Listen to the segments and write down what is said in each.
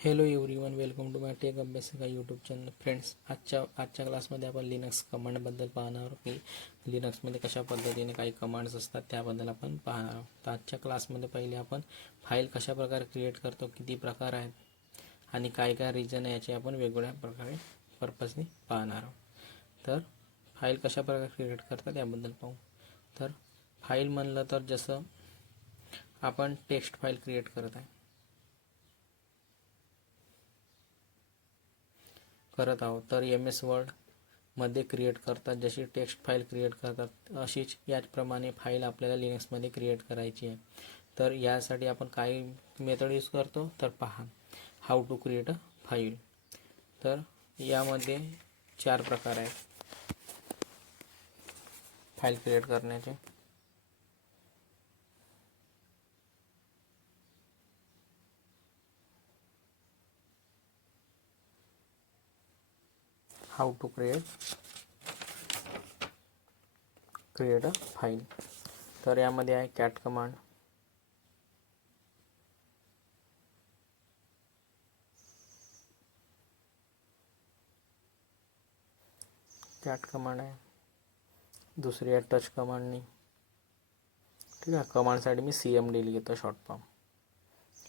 Hello everyone, welcome to my tech अभ्यासिका YouTube channel. Friends, आजच्या क्लासमध्ये आपण लिनक्स कमांडबद्दल पाहणार आहोत की लिनक्समध्ये कशा पद्धतीने काही कमांड्स असतात त्याबद्दल आपण पाहणार आहोत. तर आजच्या क्लासमध्ये पहिले आपण फाईल कशा प्रकारे क्रिएट करतो, किती प्रकार आहेत आणि काय काय रिजन आहे याचे आपण वेगवेगळ्या प्रकारे पर्पजने पाहणार आहोत. तर फाईल कशा प्रकारे क्रिएट करतात याबद्दल पाहू. तर फाईल म्हणलं तर जसं आपण टेक्स्ट फाईल क्रिएट करत आहोत, तर MS वर्डमध्ये क्रिएट करतात. जशी टेक्स्ट फाईल क्रिएट करतात अशीच याचप्रमाणे फाईल आपल्याला लिनक्समध्ये क्रिएट करायची आहे. तर यासाठी आपण काय मेथड यूज करतो तर पहा, how to create a file. तर यामध्ये 4 प्रकार आहेत फाईल क्रिएट करण्याचे. How to create a file. तर यामध्ये आहे कॅट कमांड, आहे. दुसरी आहे टच कमांडनी. ठीक आहे, कमांडसाठी मी CMD लिहितो शॉर्ट फॉर्म.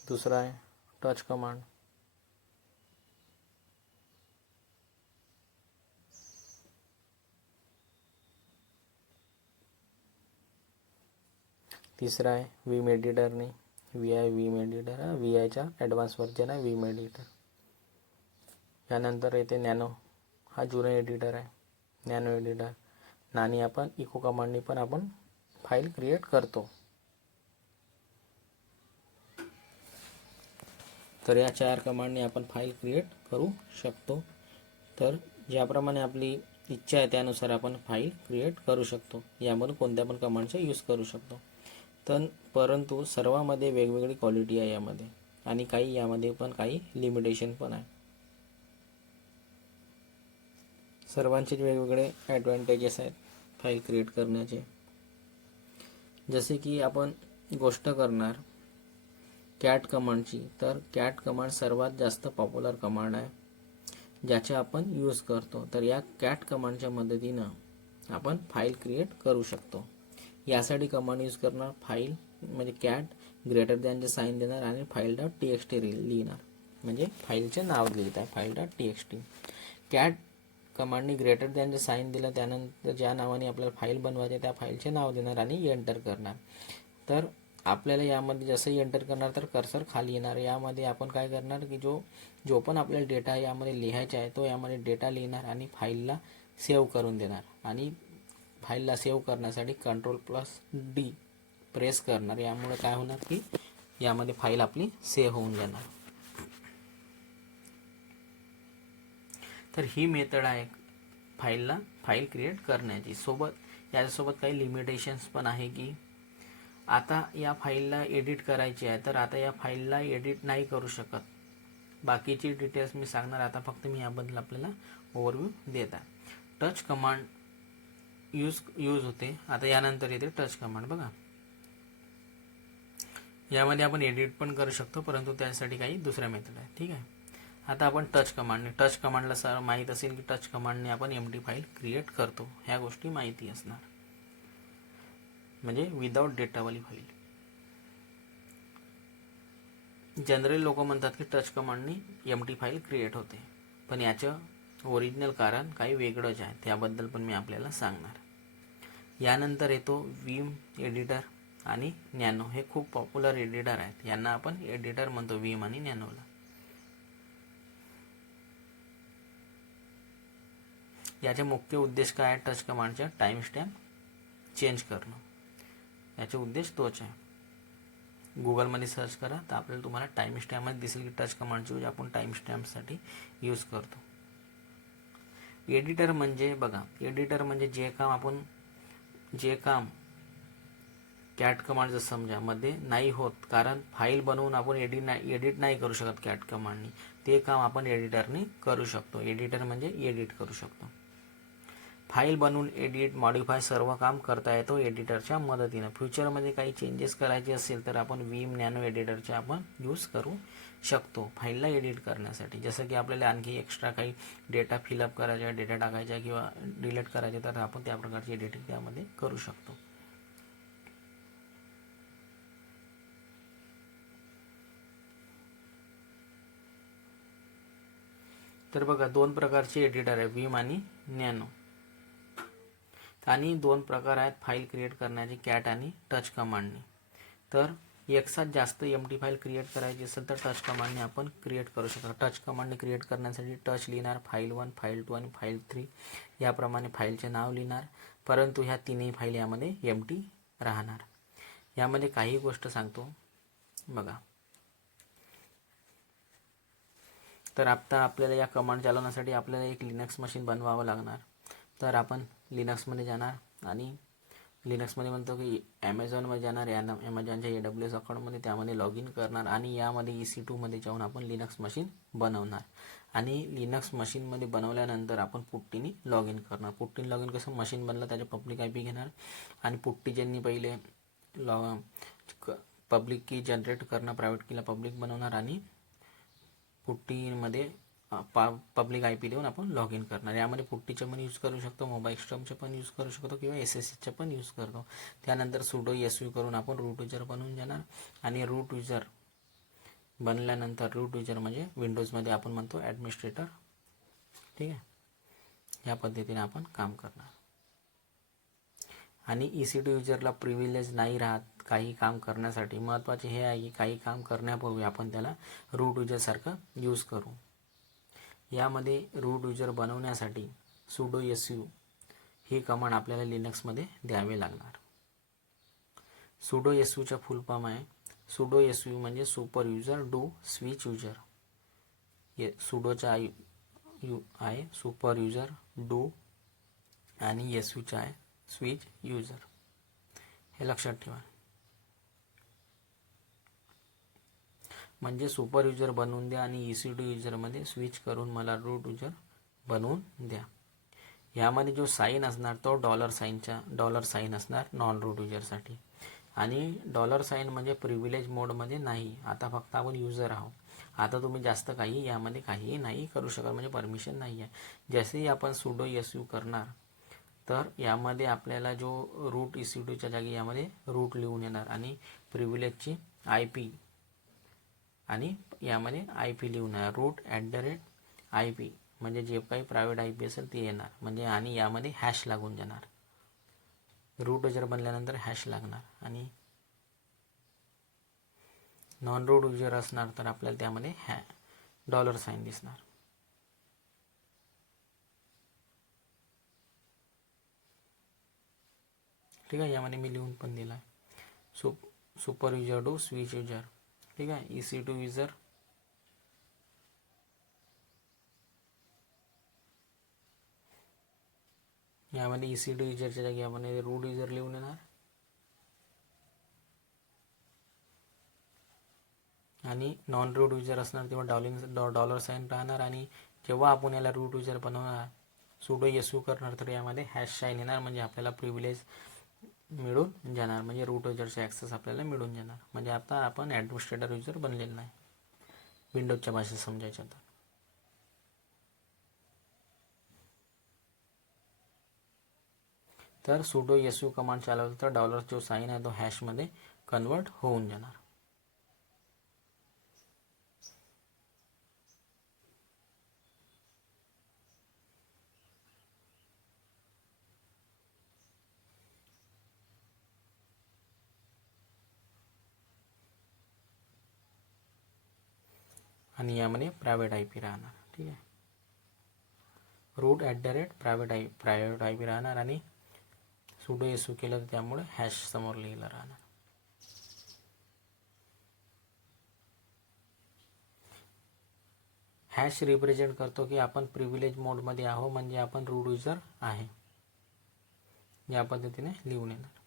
दुसरा आहे टच कमांड. तिसरा आहे विम एडिटरने, विम एडिटर. VIचा ॲडव्हान्स व्हर्जन आहे विम एडिटर. यानंतर येते नॅनो, हा जुना एडिटर आहे, नॅनो एडिटर. आणि आपण इको कमांडनी पण आपण फाईल क्रिएट करतो. तर या 4 कमांडने आपण फाईल क्रिएट करू शकतो. तर ज्याप्रमाणे आपली इच्छा आहे त्यानुसार आपण फाईल क्रिएट करू शकतो. यामध्ये कोणत्या पण कमांडचा यूज करू शकतो. परंतु सर्वामध्ये वेगवेगळी क्वालिटी आहे यामध्ये, आणि काही यामध्ये पण काही लिमिटेशन पण आहे. सर्वांचेच वेगवेगळे ॲडव्हान्टेजेस आहेत फाईल क्रिएट करण्याचे. जसे की आपण गोष्ट करणार कॅट कमांडची, तर कॅट कमांड सर्वात जास्त पॉप्युलर कमांड आहे ज्याचे आपण यूज करतो. तर या कॅट कमांडच्या मदतीनं आपण फाईल क्रिएट करू शकतो. यासाठी कमांड यूज करणार फाईल म्हणजे कॅट > साईन देणार आणि file.txt लिहिणार, म्हणजे फाईलचे नाव लिहित आहे file.txt. कॅट कमांडनी > साईन दिलं, त्यानंतर ज्या नावाने आपल्याला फाईल बनवायचे त्या फाईलचे नाव देणार आणि एंटर करणार. तर आपल्याला यामध्ये जसंही एंटर करणार तर कर्सर खाली येणार. यामध्ये आपण काय करणार की जो पण आपल्याला डेटा यामध्ये लिहायचा आहे तो यामध्ये डेटा लिहिणार आणि फाईलला सेव्ह करून देणार. आणि फाईलला सेव्ह करण्यासाठी Ctrl+D प्रेस करणार. यामुळे काय होणार की यामध्ये फाईल आपली सेव्ह होऊन जाणार. तर ही मेथड आहे फाईल क्रिएट करण्याची. याच्यासोबत काही लिमिटेशन्स पण आहे की आता या फाईलला एडिट करायची आहे, तर आता या फाईलला एडिट नाही करू शकत. बाकीची डिटेल्स मी सांगणार, आता फक्त मी याबद्दल आपल्याला ओव्हरव्ह्यू देत आहे. टच कमांड यूज होते. आता यानंतर येते टच कमांड. बघा, यामध्ये आपण एडिट पण करू शकतो, परंतु त्यासाठी काही दुसऱ्या मेथड आहे. ठीक आहे, आता आपण टच कमांडला सर माहीत असेल की टच कमांडने आपण एम्प्टी फाईल क्रिएट करतो. ह्या गोष्टी माहिती असणार, म्हणजे विदाउट डेटावाली फाईल. जनरली लोक म्हणतात की टच कमांडनी एम्प्टी फाईल क्रिएट होते, पण याचं ओरिजिनल कारण काही वेगळंच आहे. त्याबद्दल पण मी आपल्याला सांगणार. यानंतर येतो विम एडिटर आणि नॅनो. हे खूप पॉप्युलर एडिटर आहेत. यांना आपण एडिटर म्हणतो, विम आणि नॅनोला. याचे मुख्य उद्देश काय आहे टच कमांडच्या? टाइम स्टॅम्प चेंज करणं. याचे उद्देश तोच आहे. गुगलमध्ये सर्च करा तर आपल्याला तुम्हाला टाइम स्टॅम्पच दिसेल की टच कमांडची यूज आपण टाइम स्टॅम्पसाठी यूज करतो. एडिटर म्हणजे बघा, एडिटर म्हणजे जे काम कॅट कमांड जर समजा मध्ये नाही होत, कारण फाईल बनवून आपण एडिट नाही करू शकत कॅट कमांडनी, ते काम आपण एडिटरने करू शकतो. एडिटर म्हणजे एडिट करू शकतो. फाईल बनवून एडिट मॉडिफाय सर्व काम करता येतो एडिटरच्या मदतीनं. फ्युचरमध्ये काही चेंजेस करायचे असेल तर आपण विम नॅनो एडिटरचे आपण यूज करू शकतो फाईलला एडिट करण्यासाठी. जसं की आपल्याला आणखी एक्स्ट्रा काही डेटा फिलअप करायचा, डेटा टाकायचा किंवा डिलीट करायचे, तर आपण त्या प्रकारची एडिटिंग त्यामध्ये करू शकतो. तर बघा, दोन प्रकारचे एडिटर आहे, विम आणि नॅनो. आणि दोन प्रकार आहेत फाईल क्रिएट करण्याचे, कॅट आणि टच कमांडने. तर एकसाथ जास्त एमटी फाईल क्रिएट करायची असेल तर टच कमांडने आपण क्रिएट करू शकतो. टच कमांडने क्रिएट करण्यासाठी टच लिहिणार, फाईल 1, फाईल 2 आणि फाईल 3 याप्रमाणे फाईलचे नाव लिहिणार. परंतु ह्या तीनही फाईल यामध्ये एमटी राहणार. यामध्ये काही गोष्ट सांगतो बघा. तर आता आपल्याला या कमांड चालवण्यासाठी आपल्याला एक लिनक्स मशीन बनवावं लागणार. तर आपण लिनक्समध्ये जाणार आणि लिनक्समध्ये म्हणतो की ॲमेझॉनमध्ये जाणार, ॲमेझॉनच्या AWS अकाउंटमध्ये, त्यामध्ये लॉग इन करणार आणि यामध्ये EC2मध्ये जाऊन आपण लिनक्स मशीन बनवणार. आणि लिनक्स मशीनमध्ये बनवल्यानंतर आपण पुट्टीने लॉग इन करणार. पुट्टीने लॉग इन कसं, मशीन बनलं त्याचे पब्लिक IP घेणार आणि पुट्टी ज्यांनी पहिले पब्लिक की जनरेट करणं, प्रायव्हेट कीला पब्लिक बनवणार आणि पुट्टीमध्ये पब्लिक IP देऊन आपण लॉग इन करणार. यामध्ये पुट्टीचे पण यूज करू शकतो, मोबाईल स्टॉमचे पण यूज करू शकतो किंवा SSHचे पण यूज करतो. त्यानंतर सुडो SU करून आपण रूट युजर बनवून जाणार. आणि रूट युजर बनल्यानंतर, रूट युजर म्हणजे विंडोजमध्ये आपण म्हणतो ॲडमिनिस्ट्रेटर, ठीक आहे. या पद्धतीने आपण काम करणार. आणि EC2 युजरला प्रिव्हिलेज नाही राहत काही काम करण्यासाठी. महत्त्वाचे हे आहे की काही काम करण्यापूर्वी आपण त्याला रूट युजरसारखं यूज करू. यामध्ये रूट युजर बनवण्यासाठी सुडो SU ही कमांड आपल्याला लिनक्समध्ये द्यावे लागणार. सुडो SUचा फुल फॉर्म आहे, सुडो SU म्हणजे super user do switch user. सुडोचा आहे सुपर युजर डू आणि SUचा आहे स्विच युजर. हे लक्षात ठेवा. म्हणजे सुपर युजर बनवून द्या आणि EC2 युजरमध्ये स्विच करून मला रूट युजर बनवून द्या. यामध्ये जो साईन असणार तो डॉलर साईन असणार नॉन रूट युजरसाठी. आणि डॉलर साईन म्हणजे प्रिव्हिलेज मोडमध्ये नाही. आता फक्त आपण युजर आहोत. आता तुम्ही जास्त काही यामध्ये काहीही नाही करू शकत, म्हणजे परमिशन नाही आहे. जसेही आपण सुडो SU करणार तर यामध्ये आपल्याला जो रूट EC2च्या जागी यामध्ये रूट लिहून येणार आणि प्रिव्हिलेजची IP आणि यामध्ये IP लिहून आहे, रूट @IP म्हणजे जे काही प्रायव्हेट IP असेल ते येणार. म्हणजे आणि यामध्ये हॅश लागून जाणार. रूट युजर बनल्यानंतर हॅश लागणार. आणि नॉन रूट युजर असणार तर आपल्याला त्यामध्ये डॉलर साईन दिसणार. ठीक आहे. यामध्ये मी लिहून पण दिला आहे. Super user do switch user, ठीक आहे. EC2 युजर यामध्ये EC2 युजरच्या जागी यामध्ये रूट युजर लिहून येणार. आणि नॉन रूट युजर असणार तेव्हा डॉलर साईन राहणार. आणि जेव्हा आपण याला रूट युजर बनवणार, सुडो SU करणार, तर यामध्ये हॅश साईन येणार. म्हणजे आपल्याला प्रिव्हिलेज मिळून जाणार, म्हणजे रूट युजरचे ॲक्सेस आपल्याला मिळून जाणार. म्हणजे आता आपण ॲडमिनिस्ट्रेटर युजर बनलेलं नाही, विंडोजच्या भाषेत समजायचं तर. तर सुडो SU कमांड चालवलं तर डॉलर जो साईन आहे तो हॅशमध्ये कन्वर्ट होऊन जाणार. आणि यामध्ये प्रायव्हेट IP राहणार, ठीक आहे. रूट प्रायव्हेट IP राहणार आणि सुडो SU केलं तर त्यामुळे हॅश समोर लिहिलं राहणार. हॅश रिप्रेझेंट करतो की आपण प्रिव्हिलेज मोडमध्ये आहो, म्हणजे आपण रूट युजर आहे. या पद्धतीने लिहून येणार.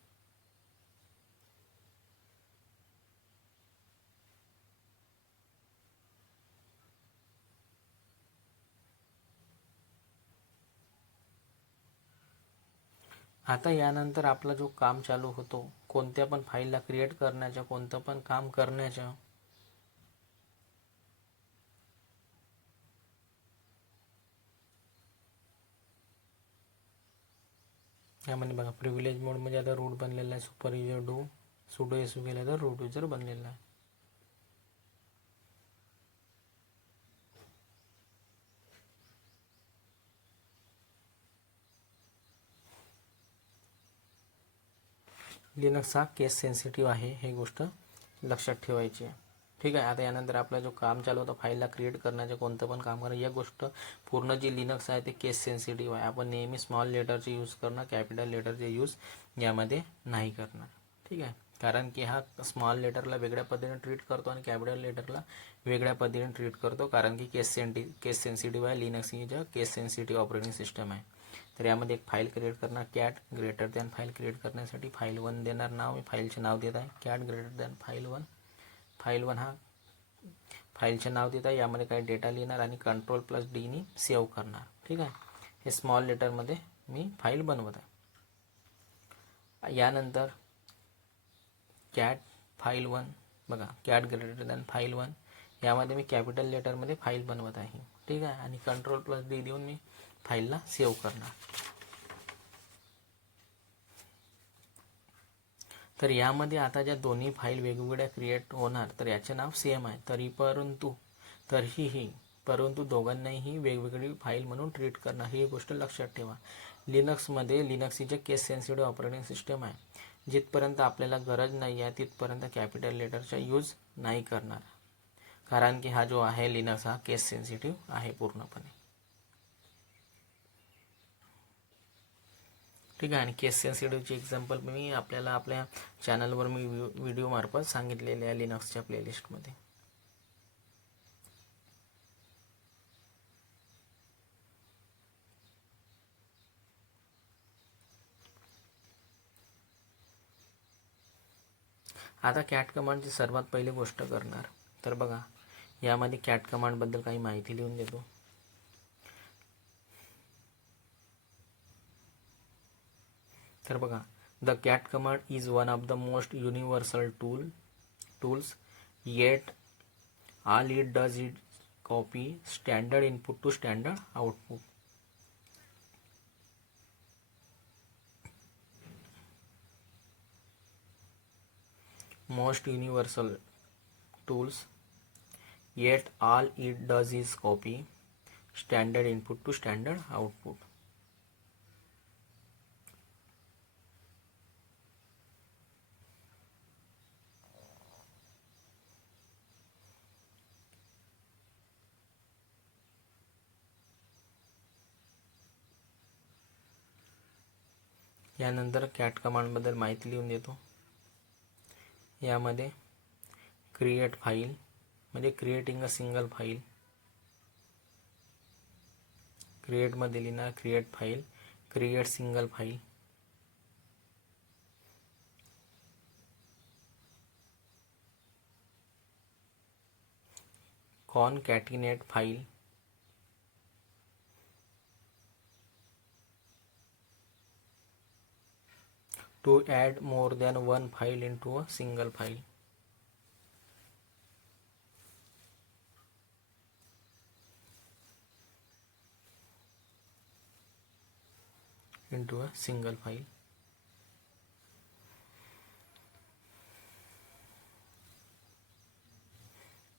आता यानंतर आपला जो काम चालू होतो कोणत्या पण फाईलला क्रिएट करण्याच्या, कोणतं पण काम करण्याच्या, यामध्ये बघा प्रिव्हिलेज मोड म्हणजे आता रूट बनलेला आहे, super user do sudo su केला तर रूट युजर बनलेला आहे. लिनक्स हा केस सेन्सिटिव्ह आहे, हे गोष्ट लक्षात ठेवायची आहे. ठीक आहे. आता यानंतर आपला जो काम चालू होतं फाईलला क्रिएट करण्याचे, कोणतं पण काम करणं, या गोष्ट पूर्ण जी लिनक्स आहे ते केस सेन्सिटिव्ह आहे. आपण नेहमी स्मॉल लेटरचे यूज करणं, कॅपिटल लेटरचे यूज यामध्ये नाही करणार. ठीक आहे. कारण की हा स्मॉल लेटरला वेगळ्या पद्धतीने ट्रीट करतो आणि कॅपिटल लेटरला वेगळ्या पद्धतीने ट्रीट करतो, कारण की केस सेन्सिटिव्ह आहे. लिनक्स ही जे केस सेन्सिटिव्ह ऑपरेटिंग सिस्टम आहे. तर यामध्ये एक फाईल क्रिएट करणार, cat greater than file create करण्यासाठी फाईल 1 देणार नाव, मी फाईलचे नाव देत आहे cat greater than file 1. File 1 हा फाईलचे नाव देत आहे, यामध्ये काही डेटा लिहिणार आणि Ctrl+D नी सेव्ह करणार. ठीक आहे. हे स्मॉल लेटरमध्ये मी फाईल बनवत आहे. यानंतर कॅट फाईल 1 बघा, कॅट ग्रेटर दॅन फाईल 1 यामध्ये मी कॅपिटल लेटरमध्ये फाईल बनवत आहे. ठीक आहे. आणि Ctrl+D देऊन मी फाईलला सेव्ह करणार. तर यामध्ये आता ज्या दोन्ही फाईल वेगवेगळ्या क्रिएट होणार, तर याचे नाव सेम आहे. परंतु दोघांनाही वेगवेगळी फाईल म्हणून ट्रीट करणार, ही गोष्ट लक्षात ठेवा. लिनक्समध्ये लिनक्स ही जे केस सेन्सिटिव्ह ऑपरेटिंग सिस्टम आहे, जिथपर्यंत आपल्याला गरज नाही आहे तिथपर्यंत कॅपिटल लेटरचा यूज नाही करणार, कारण की हा जो आहे लिनक्स हा केस सेन्सिटिव्ह आहे पूर्णपणे. ठीक आहे. आणि केस सेन्सिटिव्हची एक्झाम्पल मी आपल्याला आपल्या चॅनलवर मी व्हिडिओ मार्फत सांगितलेले आहे लिनक्सच्या प्लेलिस्टमध्ये. आता कॅट कमांडची सर्वात पहिली गोष्ट करणार, तर बघा यामध्ये कॅट कमांडबद्दल काही माहिती लिहून देतो. तर बघा, the cat command is one of the most universal tools yet all it does it copy standard input to standard output. Most universal tools, yet all it does is copy standard input to standard output. यानंतर cat कमांडबद्दल माहिती लिहून देतो. यामध्ये create file म्हणजे creating a single file, क्रिएटमध्ये लिहिणार create file, create single file, concatenate file, to add more than one file into a single file.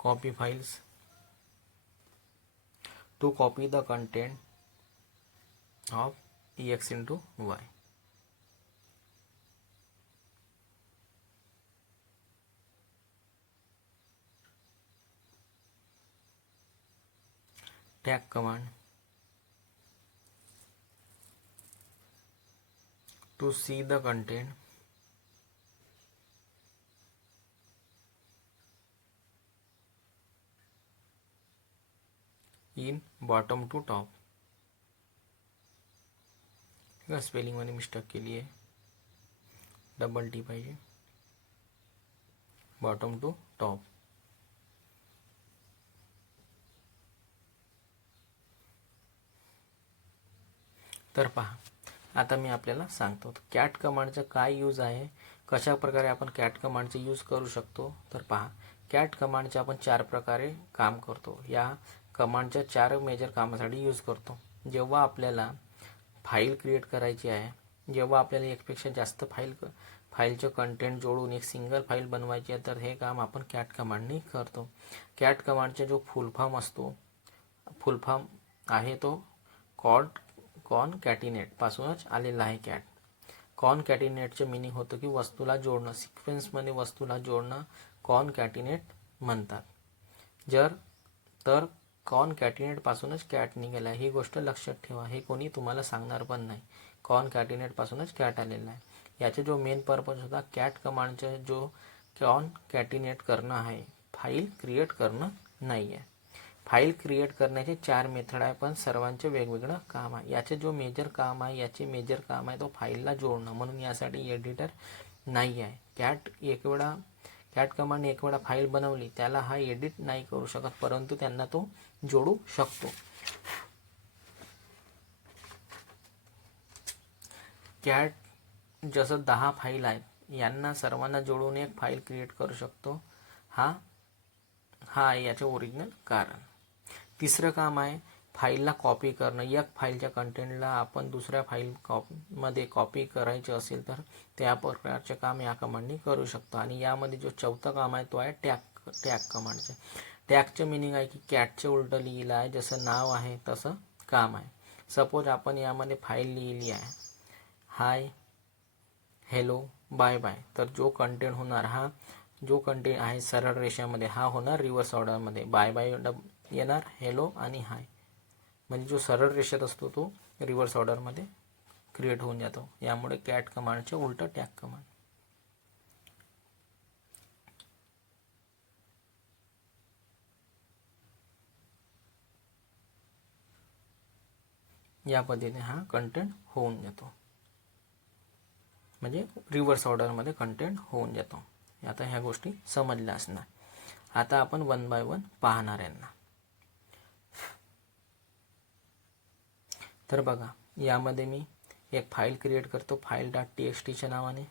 Copy files to copy the content of X into Y. Tag command to see the content in bottom to top. Spelling मध्ये mistake केली आहे, double T पाहिजे, bottom to top. तर पहा, आता मी आपल्याला सांगतो cat कमांडचं काय यूज आहे, कशा प्रकारे आपण कॅट कमांडचे यूज करू शकतो. तर पहा, कॅट कमांडचे आपण 4 प्रकारे काम करतो. या कमांडच्या 4 मेजर कामासाठी यूज करतो. जेव्हा आपल्याला फाईल क्रिएट करायची आहे, जेव्हा आपल्याला एकपेक्षा जास्त फाईलचं कंटेंट जोडून एक सिंगल फाईल बनवायची आहे, तर हे काम आपण कॅट कमांडने करतो. कॅट कमांडचा जो फुल फॉर्म आहे तो कॉनकॅटिनेट पासूनच आलेला आहे. कॉनकॅटिनेटचं मिनिंग होतं की वस्तूला जोडणं, सिक्वेन्समध्ये वस्तूला जोडणं कॉनकॅटिनेट म्हणतात. तर कॉनकॅटिनेट पासूनच कॅट निघाला आहे, ही गोष्ट लक्षात ठेवा. हे कोणी तुम्हाला सांगणार पण नाही. कॉनकॅटिनेट पासूनच कॅट आलेला आहे. याचा जो मेन पर्पज होता कॅट कमांडचा, जो कॉनकॅटिनेट करणं आहे, फाईल क्रिएट करणं नाही आहे. फाईल क्रिएट करण्याचे 4 मेथड आहे, पण सर्वांचे वेगवेगळं काम आहे. याचे जो मेजर काम आहे तो फाईलला जोडणं, म्हणून यासाठी एडिटर नाही आहे. कॅट कमांडने एक वेळा फाईल बनवली, त्याला हा एडिट नाही करू शकत, परंतु त्यांना तो जोडू शकतो. कॅट जसं 10 फाईल आहेत, यांना सर्वांना जोडून एक फाईल क्रिएट करू शकतो. हा आहे याचे ओरिजिनल कारण. तिसरं काम आहे फाईलला कॉपी करणं. एक फाईलच्या कंटेंटला आपण दुसऱ्या मध्ये कॉपी करायचे असेल तर त्या प्रकारचे काम या कमांडने करू शकतो. आणि यामध्ये जो चौथा काम आहे तो आहे टॅग कमांडचे. टॅगचं मिनिंग आहे की कॅटचं उलटं लिहिलं आहे, जसं नाव आहे तसं काम आहे. सपोज आपण यामध्ये फाईल लिहिली आहे हाय, हॅलो, बाय बाय, तर जो कंटेंट होणार, जो कंटेंट आहे सरळ रेषामध्ये, हा होणार रिव्हर्स ऑर्डरमध्ये. बाय बाय येणार, हॅलो आणि हाय, म्हणजे जो सरळ रेषेत असतो तो रिव्हर्स ऑर्डरमध्ये क्रिएट होऊन जातो. यामुळे कॅट कमांडचे उलटं टॅग कमांड. या पद्धतीने हा कंटेंट होऊन जातो, म्हणजे रिव्हर्स ऑर्डरमध्ये कंटेंट होऊन जातो. आता ह्या गोष्टी समजल्या असणार. आता आपण 1 बाय 1 पाहणार यांना. तर बघा, यामध्ये मी एक फाईल क्रिएट करतो file.txtच्या नावाने.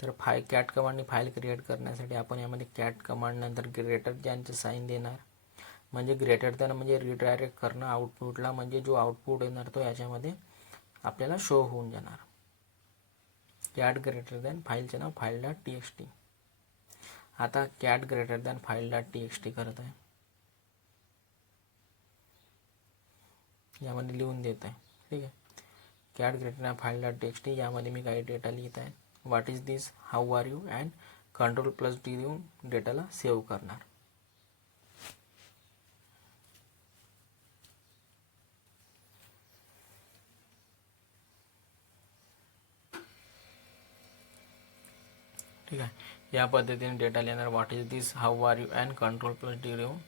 तर कॅट कमांडने फाईल क्रिएट करण्यासाठी आपण यामध्ये कॅट कमांड नंतर ग्रेटर दॅनचे साईन देणार. म्हणजे ग्रेटर दॅन म्हणजे रिडायरेक्ट करणं आउटपुटला, म्हणजे जो आउटपुट येणार तो याच्यामध्ये आपल्याला शो होऊन जाणार. कॅट ग्रेटर दॅन फाईलचे नाव file.txt. आता कॅट ग्रेटर दॅन file.txt करत आहे, यामध्ये लिहून देत आहे. ठीक आहे, कॅट ग्रेटर दॅन file.txt. यामध्ये मी काही डेटा लिहित आहे. What is this, how are you, and Ctrl+D देऊन डेटाला सेव्ह करणार. ठीक आहे, या पद्धतीने डेटा लिहिणार. What is this, how are you, and Ctrl+D देऊन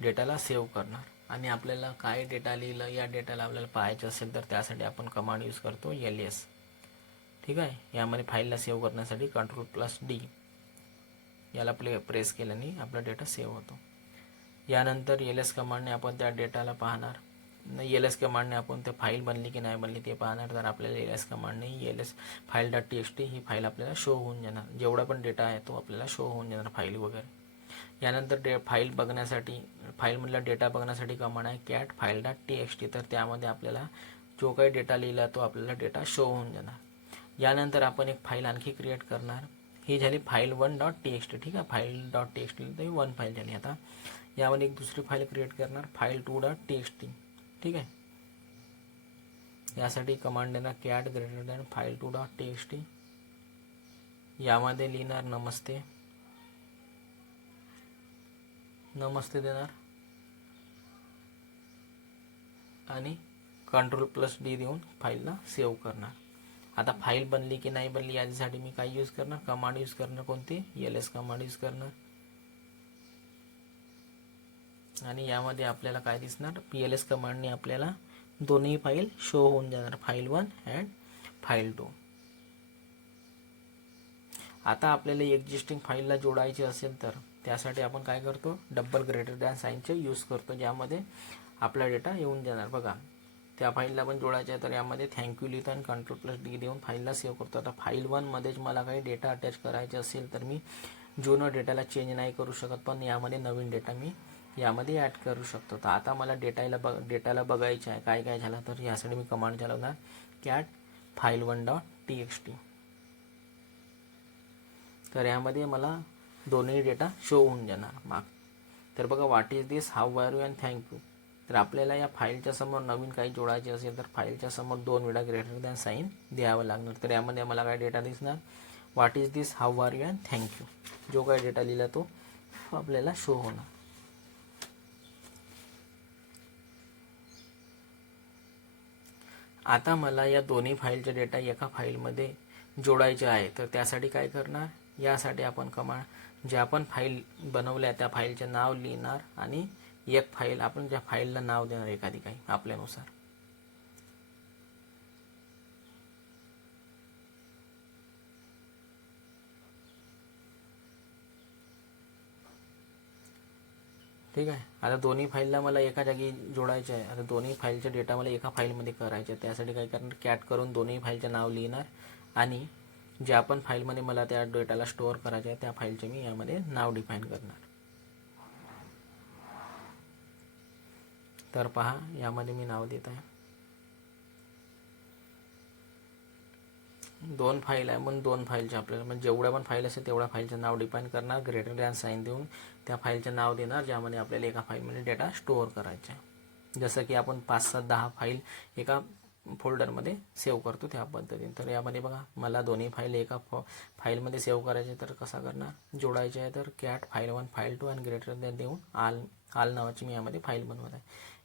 डेटाला सेव्ह करणार. आणि आपल्याला काय डेटा लिहिलं, या डेटाला आपल्याला पाहायचं असेल तर त्यासाठी आपण कमांड यूज करतो ls. ठीक आहे, यामध्ये फाईलला सेव्ह करण्यासाठी Ctrl+D याला प्रेस केल्याने आपला डेटा सेव्ह होतो. यानंतर ls कमांडने आपण त्या डेटाला पाहणार. ls कमांडने आपण ते फाईल बनली की नाही बनली ते पाहणार. तर आपल्याला ls कमांडने ls file.txt ही फाईल आपल्याला शो होऊन जाणार. जेवढा पण डेटा आहे तो आपल्याला शो होऊन जाणार, फाईल वगैरे. यानंतर फाईल बघण्यासाठी, फाईलमधला डेटा बघण्यासाठी कमांड आहे कॅट file.txt. तर त्यामध्ये आपल्याला जो काही डेटा लिहिला तो आपल्याला डेटा शो होऊन जाणार. यानंतर आपण एक फाईल आणखी क्रिएट करणार. ही झाली file1.txt. ठीक आहे, file.txt तर ही 1 फाईल झाली. आता यामध्ये एक दुसरी फाईल क्रिएट करणार file2.txt. ठीक आहे, यासाठी कमांड देणार कॅट ग्रेटर दॅन file2.txt. यामध्ये लिहिणार नमस्ते देणार आणि Ctrl+D देऊन फाईलला सेव्ह करणार. आता फाईल बनली की नाही बनली यासाठी मी काय यूज करणार, कमांड यूज करणार. कोणती, ls कमांड यूज करणार. आणि यामध्ये आपल्याला काय दिसणार, ls कमांडने आपल्याला दोन्ही फाईल शो होऊन जाणार, file1 अँड file2. आता आपल्याला एक्झिस्टिंग फाईलला जोडायचे असेल तर त्यासाठी आपण काय करतो, डबल ग्रेटर दॅन साईनचे यूज करतो, ज्यामध्ये आपला डेटा येऊन जाणार. बघा, त्या फाईलला पण जोडायचं आहे. तर यामध्ये थँक्यू लिहितो आणि Ctrl+D देऊन फाईलला सेव्ह करतो. आता फाईल 1मध्येच मला काही डेटा अटॅच करायचे असेल तर मी जुनं डेटाला चेंज नाही करू शकत, पण यामध्ये नवीन डेटा मी यामध्ये ॲड करू शकतो. तर आता मला डेटाला बघायचं आहे काय काय झालं. तर यासाठी मी कमांड चालवणार कॅट file1.txt. तर यामध्ये मला दोन्ही डेटा शो होऊन जाणार. तर बघा what is this, how are you and thank you. तर आपल्याला या फाईलच्या समोर नवीन काही जोडायचे असेल तर फाईलच्या समोर 2 वेळा ग्रेटर दॅन साईन द्यावं लागणार. तर यामध्ये मला काय डेटा दिसणार, what is this, how are you and thank you. जो काय डेटा लिहिला तो आपल्याला शो होणार. आता मला या दोन्ही फाईलचे डेटा एका फाईलमध्ये जोडायचे आहे. तर त्यासाठी काय करणार, यासाठी आपण कमांड जे आपण फाईल बनवल्या त्या फाईलचे नाव लिहिणार आणि एक फाईल आपण ज्या फाईलला नाव देणार एखादी काही आपल्यानुसार. ठीक आहे. आता दोन्ही फाईलला मला एका जागी जोडायचे आहे. आता दोन्ही फाईलचे डेटा मला एका फाईलमध्ये करायचे आहे. त्यासाठी काय करणार, कॅट करून दोन्ही फाईलचे नाव लिहिणार आणि जे आपण फाईलमध्ये मला त्या डेटाला स्टोअर करायचे आहे त्या फाईलचे मी यामध्ये नाव डिफाईन करणार. तर पहा यामध्ये मी नाव देत आहे. 2 फाईल आहे म्हणून 2 फाईलचे आपल्याला म्हणजे जेवढ्या पण फाईल असेल तेवढ्या फाईलचं नाव डिफाईन करणार, ग्रेटर दॅन साईन देऊन त्या फाईलचं नाव देणार ज्यामध्ये आपल्याला एका फाईलमध्ये डेटा स्टोअर करायचा आहे. जसं की आपण 5, 7, 10 फाईल एका फोल्डरमध्ये सेव्ह करतो त्या पद्धतीने. तर यामध्ये बघा मला दोन्ही फाईल एका फाईलमध्ये सेव्ह करायचे. तर कसा करणार, जोडायचे आहे. तर कॅट file1 file2 आणि ग्रेटर दॅन देऊन आल नावाची मी यामध्ये फाईल बनवत आहे.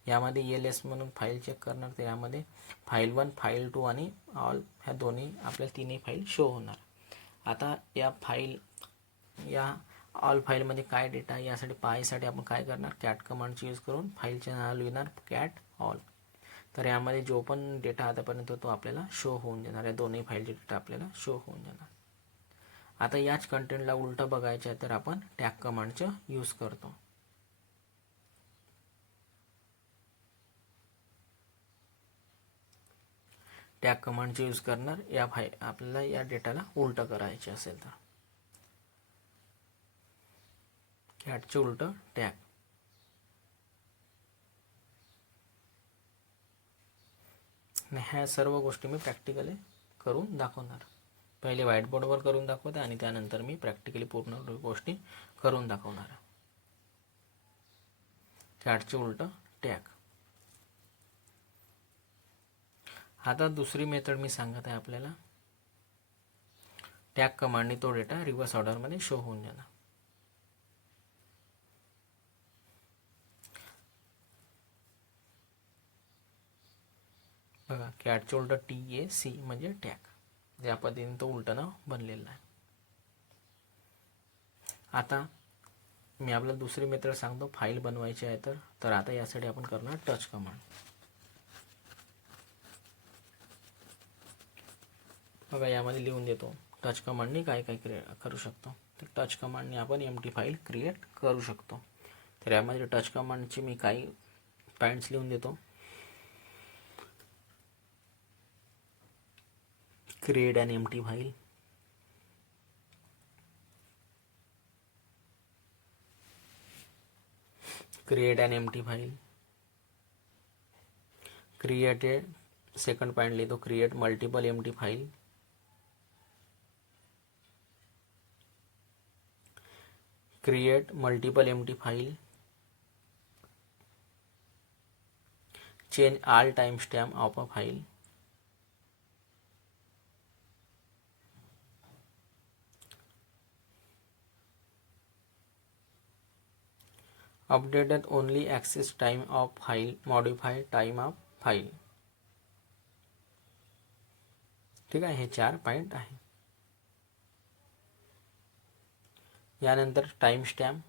यामध्ये ELS म्हणून फाईल चेक करणार. तर यामध्ये file1 file2 आणि ऑल ह्या दोन्ही आपल्याला तिन्ही फाईल शो होणार. आता या ऑल फाईलमध्ये काय डेटा आहे यासाठी पाहायसाठी आपण काय करणार, कॅट कमांडची यूज करून फाईलचे नाव लिहिणार कॅट ऑल. तर यामध्ये जो पण डेटा आतापर्यंत तो आपल्याला शो होऊन देणार. या दोन्ही फाईलचे डेटा आपल्याला शो होऊन जाणार. आता याच कंटेंटला उलटं बघायचं आहे तर आपण टॅग कमांडचं यूज करतो. टॅग कमांडचे यूज करणार या आपल्याला या डेटाला उलटं करायचे असेल तर कॅटचे उलटं टॅग. ह्या सर्व गोष्टी मी प्रॅक्टिकली करून दाखवणार. पहिले व्हाईट बोर्डवर करून दाखवते आणि त्यानंतर मी प्रॅक्टिकली पूर्ण गोष्टी करून दाखवणार. कॅटचे उलटं टॅग. आता दुसरी मेथड मी सांगत आहे आपल्याला. टॅग कमांडने तो डेटा रिव्हर्स ऑर्डरमध्ये शो होऊन जाणार. बघा कॅटचे उलटं TAC म्हणजे टॅग. या पद्धतीने तो उलटं नाव बनलेलं आहे. आता मी आपल्याला दुसरी मेथड सांगतो. फाईल बनवायची आहे तर आता यासाठी आपण करणार टच कमांड. बघा यामध्ये लिहून देतो टच कमांडने काय काय करू शकतो. तर टच कमांडने आपण एम्प्टी फाईल क्रिएट करू शकतो. तर यामध्ये टच कमांडचे मी काही पॉईंट्स लिहून देतो. Create an empty file, create an empty file, create a second point ले दो, create multiple empty file, create multiple empty file, change all timestamp of a file, updated only access time of file, modify time of file. ठीक आहे. हे 4 point आहे. यानंतर time stamp,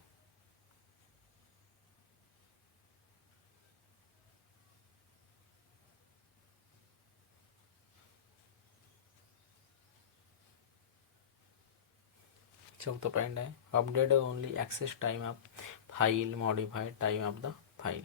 चौथा point आहे update only access time of file, modify time of the file.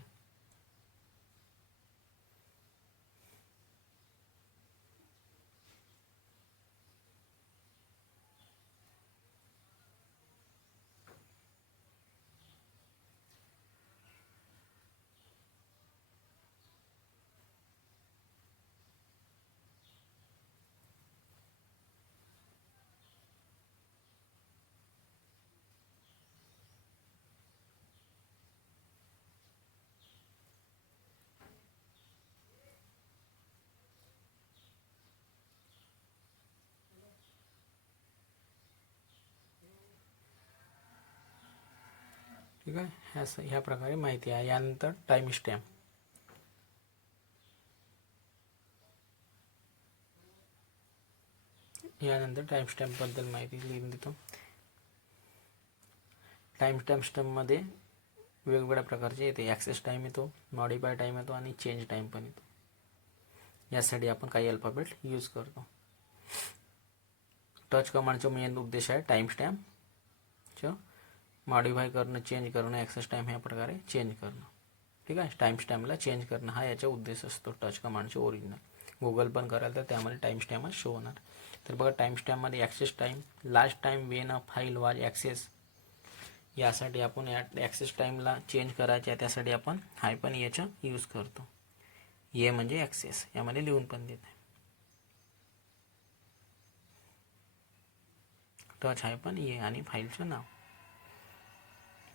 ठीक आहे. ह्या प्रकारे माहिती आहे. यानंतर टाइम स्टॅम्प. यानंतर टाइम स्टॅम्पबद्दल माहिती लिहून देतो. टाइम स्टॅम्पमध्ये वेगवेगळ्या प्रकारचे येते. ॲक्सेस टाईम येतो, मॉडिफाय टाईम येतो आणि चेंज टाईम पण येतो. यासाठी आपण काही अल्फाबेट यूज करतो. टच कमांडचा मेन उद्देश आहे टाइम स्टॅम्पचं मॉडिफाय करणं, चेंज करणं, ॲक्सेस टाईम ह्या प्रकारे चेंज करणं. ठीक आहे. टाइम स्टॅम्पला चेंज करणं हा याचा उद्देश असतो टच कमांडचे ओरिजिनल. गुगल पण कराल तर त्यामध्ये टाइम स्टॅम्पच शो होणार. तर बघा टाइम स्टॅम्पमध्ये access time, last time when a file was access, यासाठी आपण ॲक्सेस टाईमला चेंज करायचे आहे त्यासाठी आपण हायपन याचा यूज करतो. ये म्हणजे ॲक्सेस, यामध्ये लिहून पण देत आहे. टच हायपन ये आणि फाईलचं नाव,